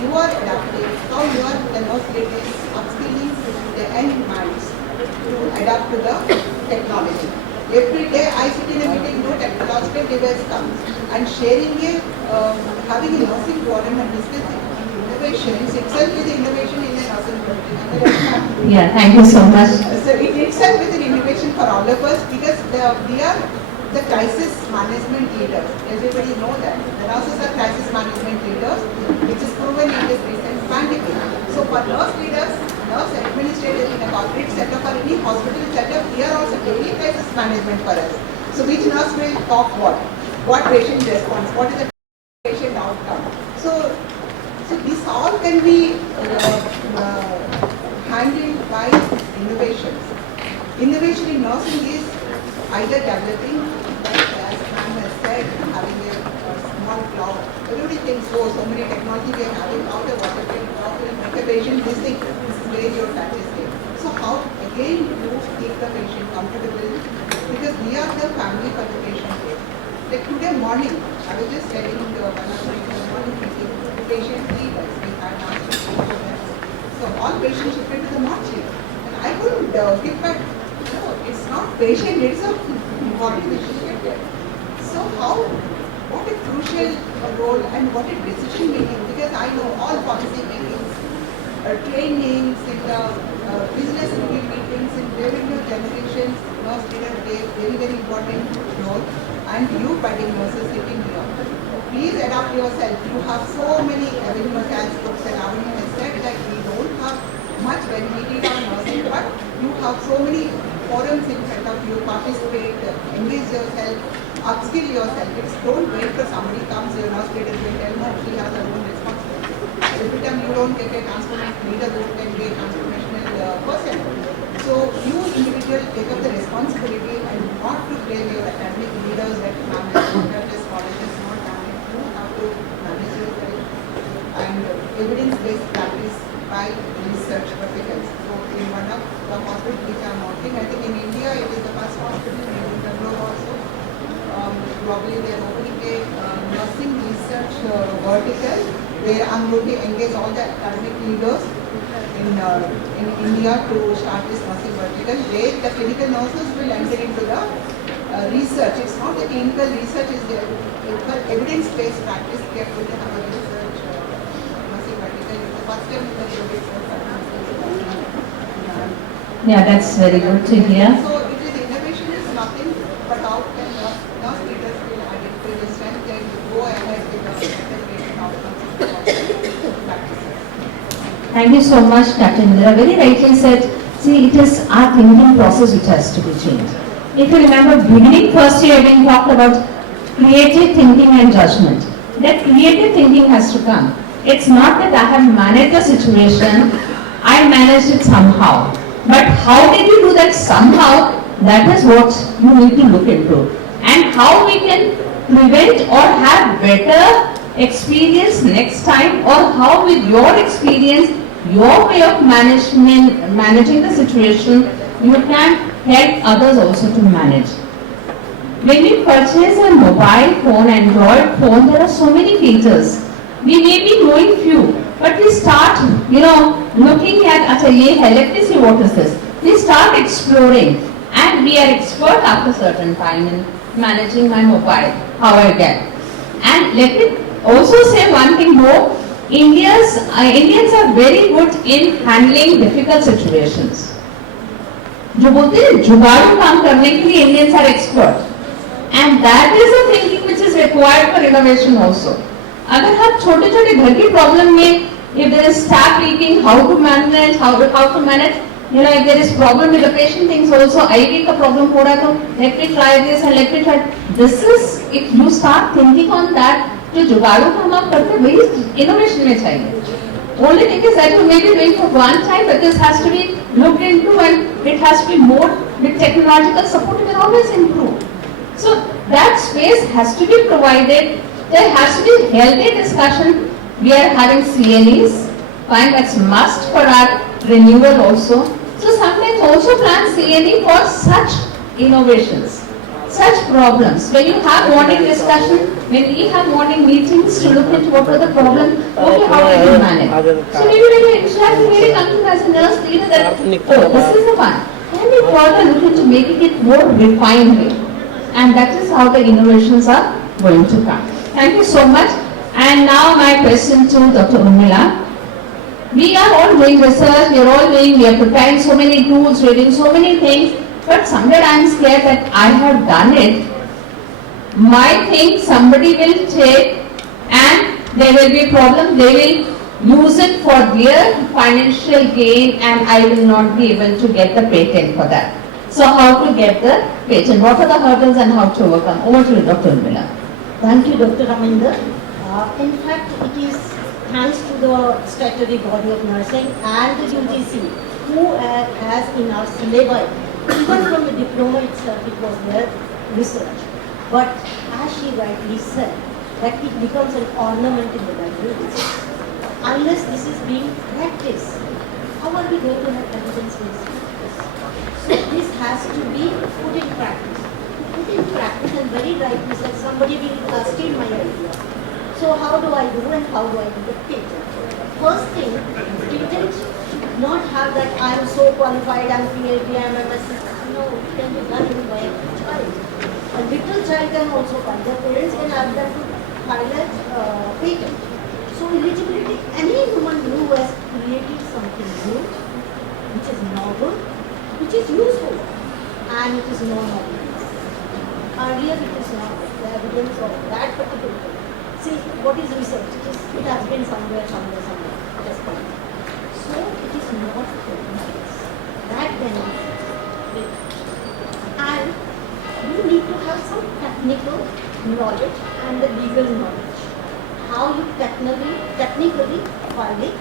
you are adapting, how you are the nurse leaders upskilling the end minds to adapt to the technology. Every day I sit in a meeting, no technological device comes, and sharing having a nursing forum and discussing innovations itself is innovation in the nursing program. Yeah, thank you so much. So it itself is an innovation for all of us because we are the crisis management leaders. Everybody know that. The nurses are crisis management leaders, which is proven in this recent pandemic. So for nurse leaders, nurse administrators in a corporate setup or any hospital setup, we are also daily crisis management for us. So which nurse will talk what? What patient response? What is the patient outcome? So this all can be handled by innovations. Innovation in nursing is either developing, as Pam has said, having a small cloud. Everybody thinks, oh, so many technology we are having, how the water will make a patient this thing, this is where your touch is there. So how, again, you keep the patient comfortable, because we are the family for the patient here. Like today morning, I was just telling one of the morning meeting, the patient leaders, we had asked to go to them. So all patients shifted to the mortuary. And I couldn't get back. No, it's not patient, it's a body which is there. So what a crucial role and what a decision making, because I know all policy makings, trainings, in the business review meetings, in revenue generations, nurse leader play very, very important role. And you budding nurses sitting here, please adapt yourself. You have so many avenues, as Prof. Lavanya has said, that we don't have much variety on nursing, but you have so many forums in front of you. Participate, engage yourself, upskill yourself. Don't wait for somebody comes, your nurse leader will tell her she has her own responsibility. Every time you don't get a transformative leader who can be a transformational person. So you individual take up the responsibility and not to blame your academic leaders that manage colleges, not manage. You have to manage yourself and evidence-based practice by research verticals. So in one of the hospitals which I am working, I think in India it is the first hospital, maybe in Bangalore also. Probably they are opening a nursing research vertical where I am going to engage all the academic leaders in India to start this nursing vertical, where the clinical nurses will enter into the research. It's not the clinical research, is there. For evidence-based practice, we are going to have a research nursing vertical. It's the first time in the Yeah, that's very good to hear. So it is innovation is nothing, but how can nurse leaders will identify the strength and go ahead with the better outcomes of practices. Thank you so much, Captain Indira. Very rightly said, see, it is our thinking process which has to be changed. If you remember, beginning first year when we talked about creative thinking and judgment. That creative thinking has to come. It's not that I have managed the situation, I managed it somehow. But how did you do that somehow? That is what you need to look into. And how we can prevent or have better experience next time, or how with your experience, your way of managing the situation, you can help others also to manage. When we purchase a mobile phone, Android phone, there are so many features. We may be knowing few, but we start, looking at, let me see what is this. We start exploring, and we are expert after a certain time in managing my mobile, how I get. And let me also say one thing more. Indians are very good in handling difficult situations. जो बोलते हैं जुगाड़ू काम करने के लिए Indians are expert, and that is the thinking which is required for innovation also. अगर हम छोटे-छोटे घर की problem में, if there is tap leaking, how to manage, if there is problem with the patient thinks also, IV का problem हो रहा है तो let me try this and let me try. This is, if you start thinking on that, जो जुगाड़ू काम आप करते हैं वही innovation में चाहिए. Only thing is that you may be doing for one time, but this has to be looked into and it has to be more with technological support. It will always improve. So that space has to be provided. There has to be healthy discussion. We are having CNEs, fine, that's must for our renewal also. So sometimes also plan CNE for such innovations, such problems. When you have morning discussion, when we have morning meetings to look into what are the problems, okay, how can you manage? So maybe when you interact, you maybe come to as a nurse leader that, oh, this is the one. Can we further look into making it more refined way? And that is how the innovations are going to come. Thank you so much. And now my question to Dr. Urmila. We are all doing research, we are preparing so many tools, we are doing so many things, but somewhere I am scared that I have done it. My thing somebody will take and there will be a problem, they will use it for their financial gain and I will not be able to get the patent for that. So how to get the patent? What are the hurdles and how to overcome? Over to you, Dr. Urmila. Thank you, Dr. Raminder. In fact, it is thanks to the statutory body of nursing and the UGC, who has in our syllabi, even from the diploma itself, it was their research. But as she rightly said, that it becomes an ornament in the library. Unless this is being practiced, how are we going to have evidence-based practice? So this has to be put in practice. Put in practice, and very rightly said, somebody will steal my idea. So how do I do and how do I do the patent? First thing, patent should not have that I am so qualified, I am PhD, I am MSc. No, it can be done even by a child. A little child can also file. Their parents can ask them to file a patent. So eligibility, any human being who has created something new, which is novel, which is useful, and it is non-obvious. Earlier it is not the evidence of that particular thing. See, what is research? It has been somewhere. It has come. So it is not obvious. That can be. And you need to have some technical knowledge and the legal knowledge. How you technically file it,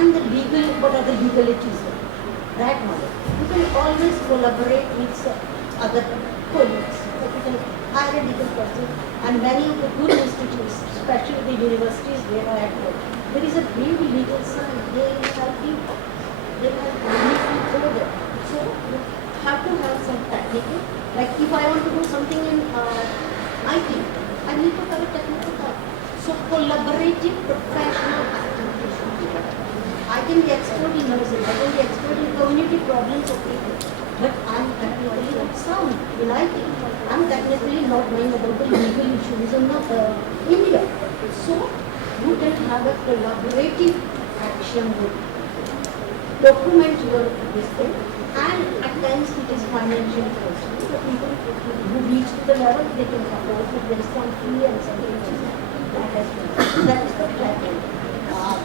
and the legal, what are the legalities of it. That knowledge. You can always collaborate with other colleagues. You can hire a legal person, and many of the good institutes, especially the universities where I have worked, there is a big legal side. They have people. They have people over there. So you have to have some technical. Like if I want to do something in IT, I need to have a technical part. So collaborative professional activities should be done. I can be expert in nursing, I can be expert in community problems of people, but I am technically not sound in IT. I am technically not knowing about the legal issues in India. So you can have a collaborative action with document your this thing, and at times it is financial also. The people who reach to the level, they can afford to there is some fee and something like that. That is the pattern.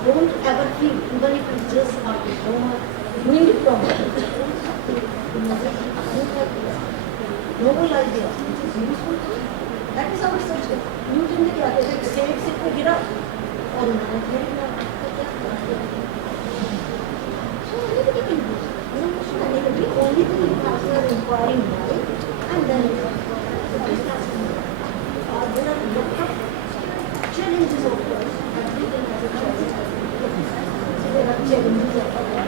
Don't ever feel, even if it's just a diploma, doing it from noble idea, which is useful. That is our subject. Newton ने क्या कहते हैं, सेब से पे गिरा और उन्होंने फिर so anybody can do it. Innovation anybody, only thing you have to are inquiring why, and then there are a lot of challenges of course. Everything has a challenge. So there are challenges of course.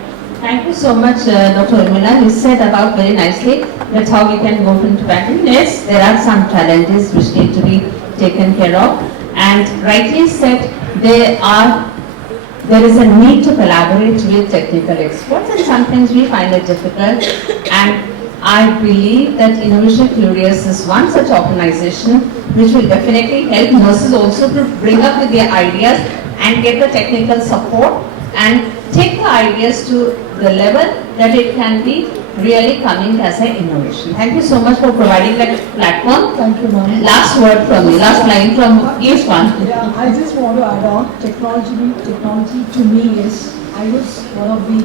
Thank you so much, Dr. Urmila. You set about very nicely. That's how we can go into battle. Yes, there are some challenges which need to be taken care of. And rightly said, there is a need to collaborate with technical experts, and sometimes we find it difficult. And I believe that Innovation Curious is one such organization which will definitely help nurses also to bring up with their ideas and get the technical support and take the ideas to the level that it can be really coming as an innovation. Thank you so much for providing that platform. Thank you, ma'am. Last word from you, last line from each one. Yeah, I just want to add on, technology to me is, I was one of the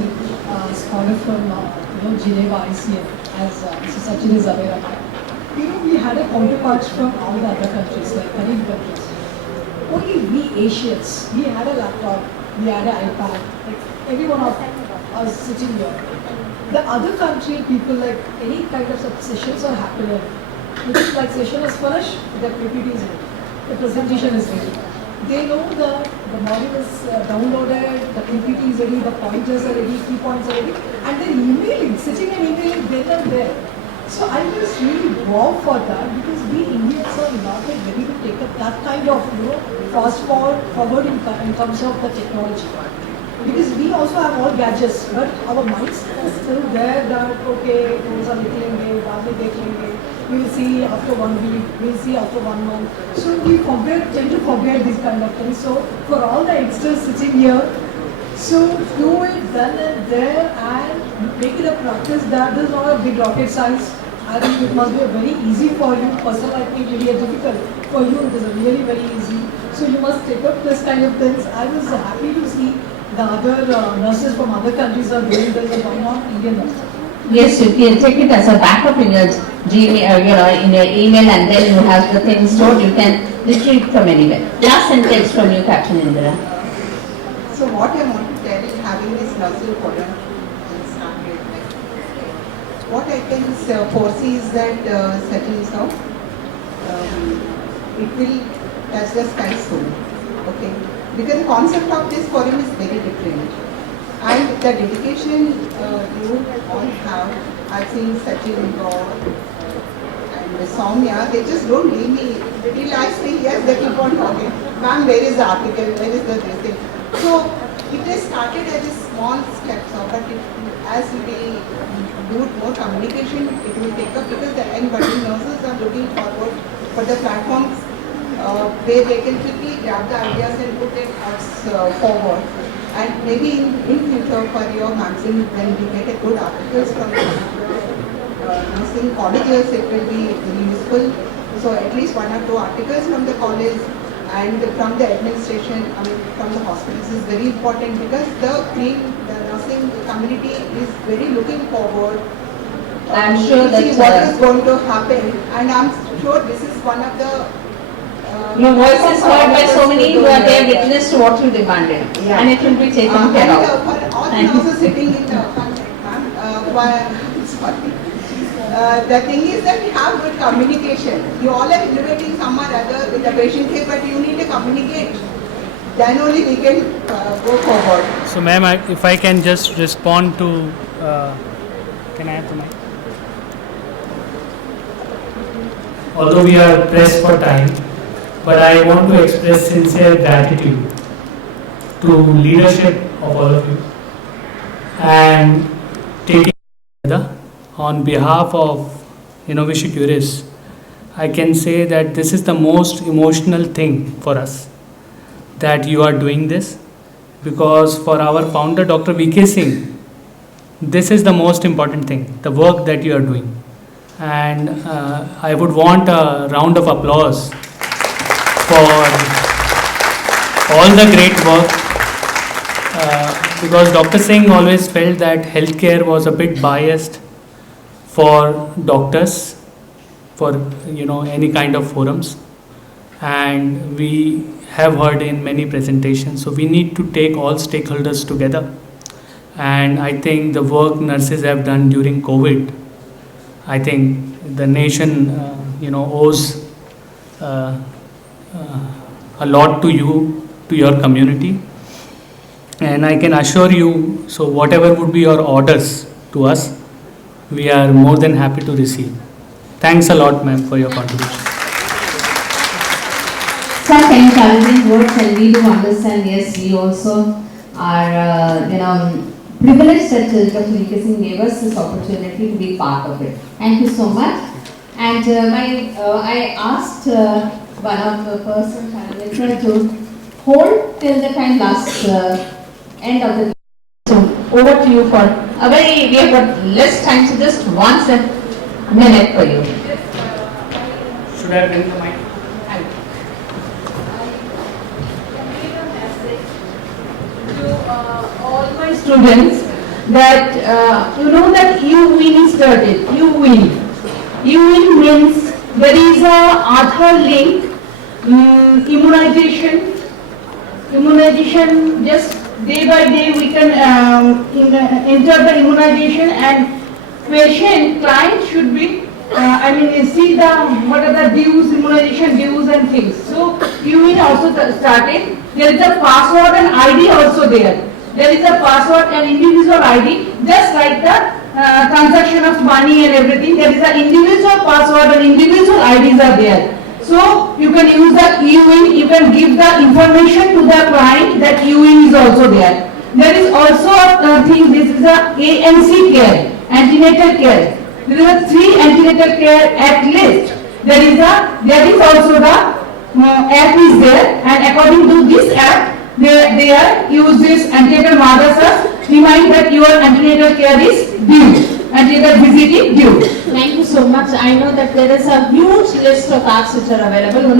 scholars from Geneva ICF, as Mr. Sachin is aware of. We had a counterparts from all the other countries, like Caribbean countries. Only we Asians, we had a laptop, we had an iPad, like every one of us sitting here. The other country, people like any kind of sessions are happening. Which like session is finished, the PPT is ready, the presentation is ready. They know the module is downloaded, the PPT is ready, the pointers are ready, key points are ready, and they're emailing, sitting and emailing then and there. So I was really wow for that, because we Indians are not yet ready to take up that kind of fast forward in terms of the technology. Because we also have all gadgets, but our minds are still there that okay, those are niklenge, baad mein dekh lenge, we will see after 1 week, we will see after 1 month. So we tend to forget these kind of things. So for all the youngsters sitting here, so do it then and there and make it a practice. That is not a big rocket science. I think it must be very easy for you. Personally, I think it will be difficult. For you, it is really very easy. So you must take up this kind of things. I was happy to see the other nurses from other countries are doing this, and why not Indian nurses? Yes, you can take it as a backup in your Gmail, in your email, and then you have the things stored. You can retrieve from anywhere. Last sentence from you, Captain Indira. So what I want to tell is, having this nursing forum started, what I can foresee is that settling down, it will touch the sky soon. Okay, because the concept of this forum is very different, and the dedication you all have. I've seen Sachin, and Soumya, they just don't leave me. Till I say yes, they keep on talking. Ma'am, where is the article? Where is the this thing? So it has started as a small step, but as we do more communication, it will take up, because the end budding nurses are looking forward for the platforms where they can quickly grab the ideas and put it forward. And maybe in future for your magazine, when we get a good articles from nursing colleges, it will be very useful. So at least 1 or 2 articles from the college and from the administration, from the hospitals is very important, because the nursing community is very looking forward. I'm sure to see what is going to happen, and I'm sure this is one of the your voice is heard by so many who are there witness to what you demanded, and it will be taken care of. For all the nurses sitting in the the thing is that we have good communication. You all are innovating some or other with the patient care, but you need to communicate. Then only we can go forward. So, ma'am, if I can just respond to, can I have the mic? Although we are pressed for time, but I want to express sincere gratitude to leadership of all of you, and taking together on behalf of Innovation Curious. I can say that this is the most emotional thing for us, that you are doing this, because for our founder Dr. VK Singh, this is the most important thing, the work that you are doing. And I would want a round of applause for all the great work, because Dr. Singh always felt that healthcare was a bit biased for doctors, for any kind of forums. and we have heard in many presentations. So we need to take all stakeholders together. And I think the work nurses have done during COVID, I think the nation, owes a lot to you, to your community. And I can assure you, so whatever would be your orders to us, we are more than happy to receive. Thanks a lot, ma'am, for your contribution. Such encouraging words, and we do understand, yes, we also are, privileged that Dr. Deepika Cecil gave us this opportunity to be part of it. Thank you so much. And I asked one of the person to hold till the time last end of the. So over to you for a we have got less time, so just 1 minute for you. Should I bring the mic? All my students that that you win started. You win. You win means there is a Aadhaar link, immunization. Immunization, just day by day we can enter the immunization, and client should be see what are the dues, immunization dues and things. So you will also started. There is a password and ID also there. There is a password and individual ID. Just like the transaction of money and everything, there is an individual password and individual IDs are there. So you can use the e-win, you can give the information to the client that e-win is also there. There is also a thing, this is a ANC care, antenatal care. There are 3 antenatal care at least. There is also the app is there, and according to this app, they are use this antenatal mothers remind that your antenatal care is due, antenatal visit is due. Thank you so much. I know that there is a huge list of apps which are available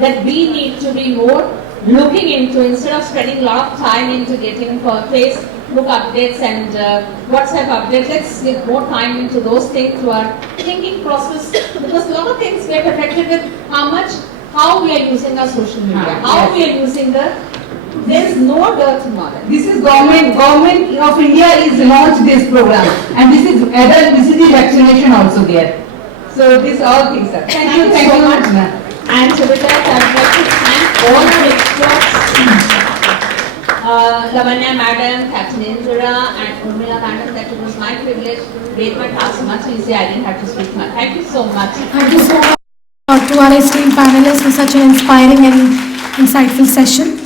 that we need to be more looking into instead of spending a lot of time into getting Facebook updates and WhatsApp updates. Let's give more time into those things to our thinking process, because a lot of things get affected with how we are using our social media, how we are using there is no dearth in modern. This is government of India is launched this program, and this is adult BCG vaccination also there. So these all things are. Thank you so much, ma'am. And so with that, I would like to thank all the experts, Lavanya Madam, Captain Indira, and Urmila Madam, that it was my privilege, made my task much easier. I didn't have to speak much. Thank you so much. Thank you so much to our esteemed panelists for such an inspiring and insightful session.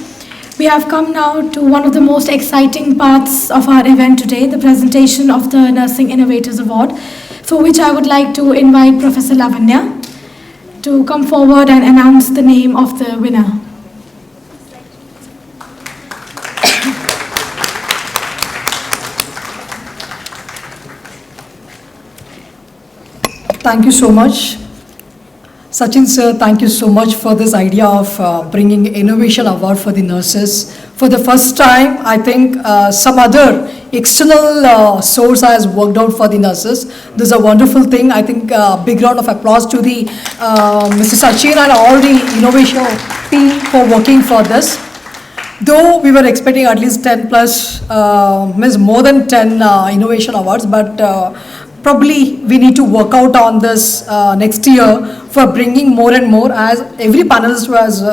We have come now to one of the most exciting parts of our event today, the presentation of the Nursing Innovators Award, for which I would like to invite Professor Lavanya to come forward and announce the name of the winner. Thank you so much. Sachin sir, thank you so much for this idea of bringing Innovation Award for the nurses. For the first time, I think some other external source has worked out for the nurses. This is a wonderful thing. I think big round of applause to the Mr. Sachin and all the innovation team for working for this. Though we were expecting at least 10 plus, means more than 10 innovation awards, but probably we need to work out on this next year for bringing more and more, as every panelist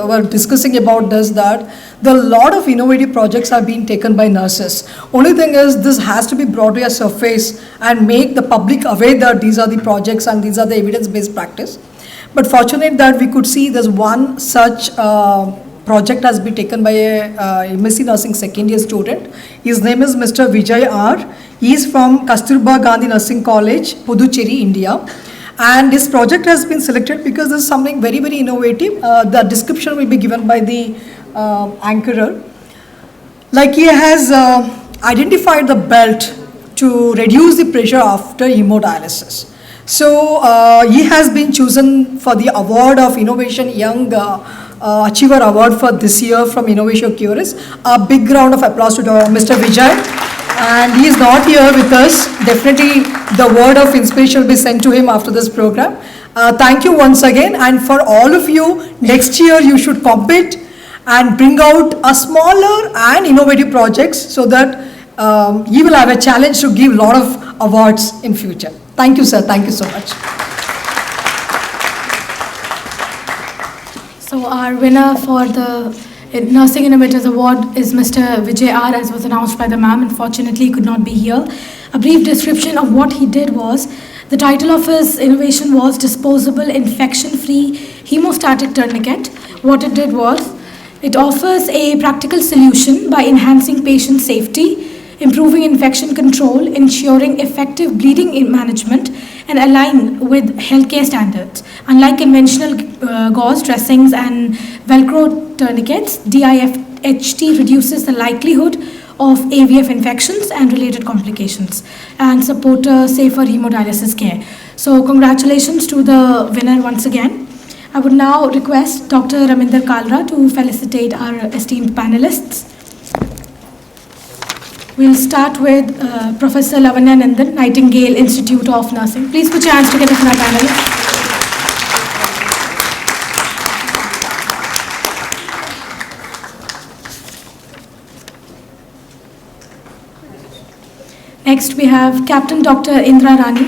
were discussing about this, that the lot of innovative projects are being taken by nurses. Only thing is this has to be brought to a surface and make the public aware that these are the projects and these are the evidence-based practice. But fortunate that we could see there's one such project has been taken by a MSc Nursing second year student. His name is Mr. Vijay R. He is from Kasturba Gandhi Nursing College, Puducherry, India. And this project has been selected because this is something very, very innovative. The description will be given by the anchorer. Like he has identified the belt to reduce the pressure after hemodialysis. So he has been chosen for the award of Innovation Young Achiever Award for this year from Innovation Cures. A big round of applause to Mr. Vijay. And he is not here with us. Definitely the word of inspiration will be sent to him after this program. Thank you once again, and for all of you, next year you should compete and bring out a smaller and innovative projects so that you will have a challenge to give a lot of awards in future. Thank you, sir. Thank you so much. So our winner for the Nursing Innovators Award is Mr. Vijay R, as was announced by the ma'am. Unfortunately, he could not be here. A brief description of what he did was, the title of his innovation was Disposable Infection-Free Hemostatic Tourniquet. What it did was, it offers a practical solution by enhancing patient safety, improving infection control, ensuring effective bleeding management, and align with healthcare standards. Unlike conventional gauze dressings and Velcro tourniquets, DIFHT reduces the likelihood of AVF infections and related complications and support safer hemodialysis care. So congratulations to the winner once again. I would now request Dr. Raminder Kalra to felicitate our esteemed panelists. We'll start with Professor Lavanya Nandan, Nightingale Institute of Nursing. Please put your hands together for our panelists. Next, we have Captain Dr. Indra Rani,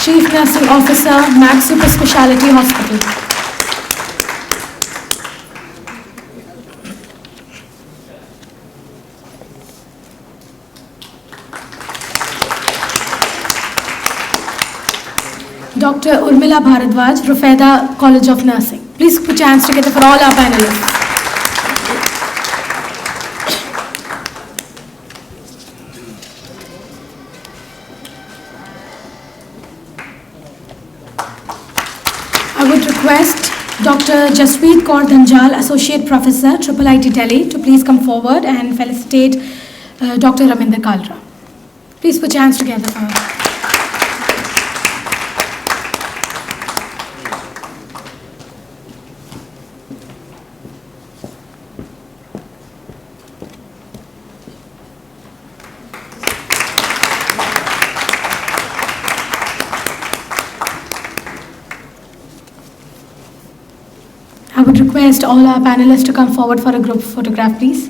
Chief Nursing Officer, Max Super Speciality Hospital. Dr. Urmila Bharadwaj, Rufeda College of Nursing. Please put your hands together for all our panelists. I would request Dr. Jaspreet Kaur Dhanjal, Associate Professor, IIIT Delhi, to please come forward and felicitate Dr. Raminder Kalra. Please put your hands together for her. I would request all our panelists to come forward for a group photograph, please.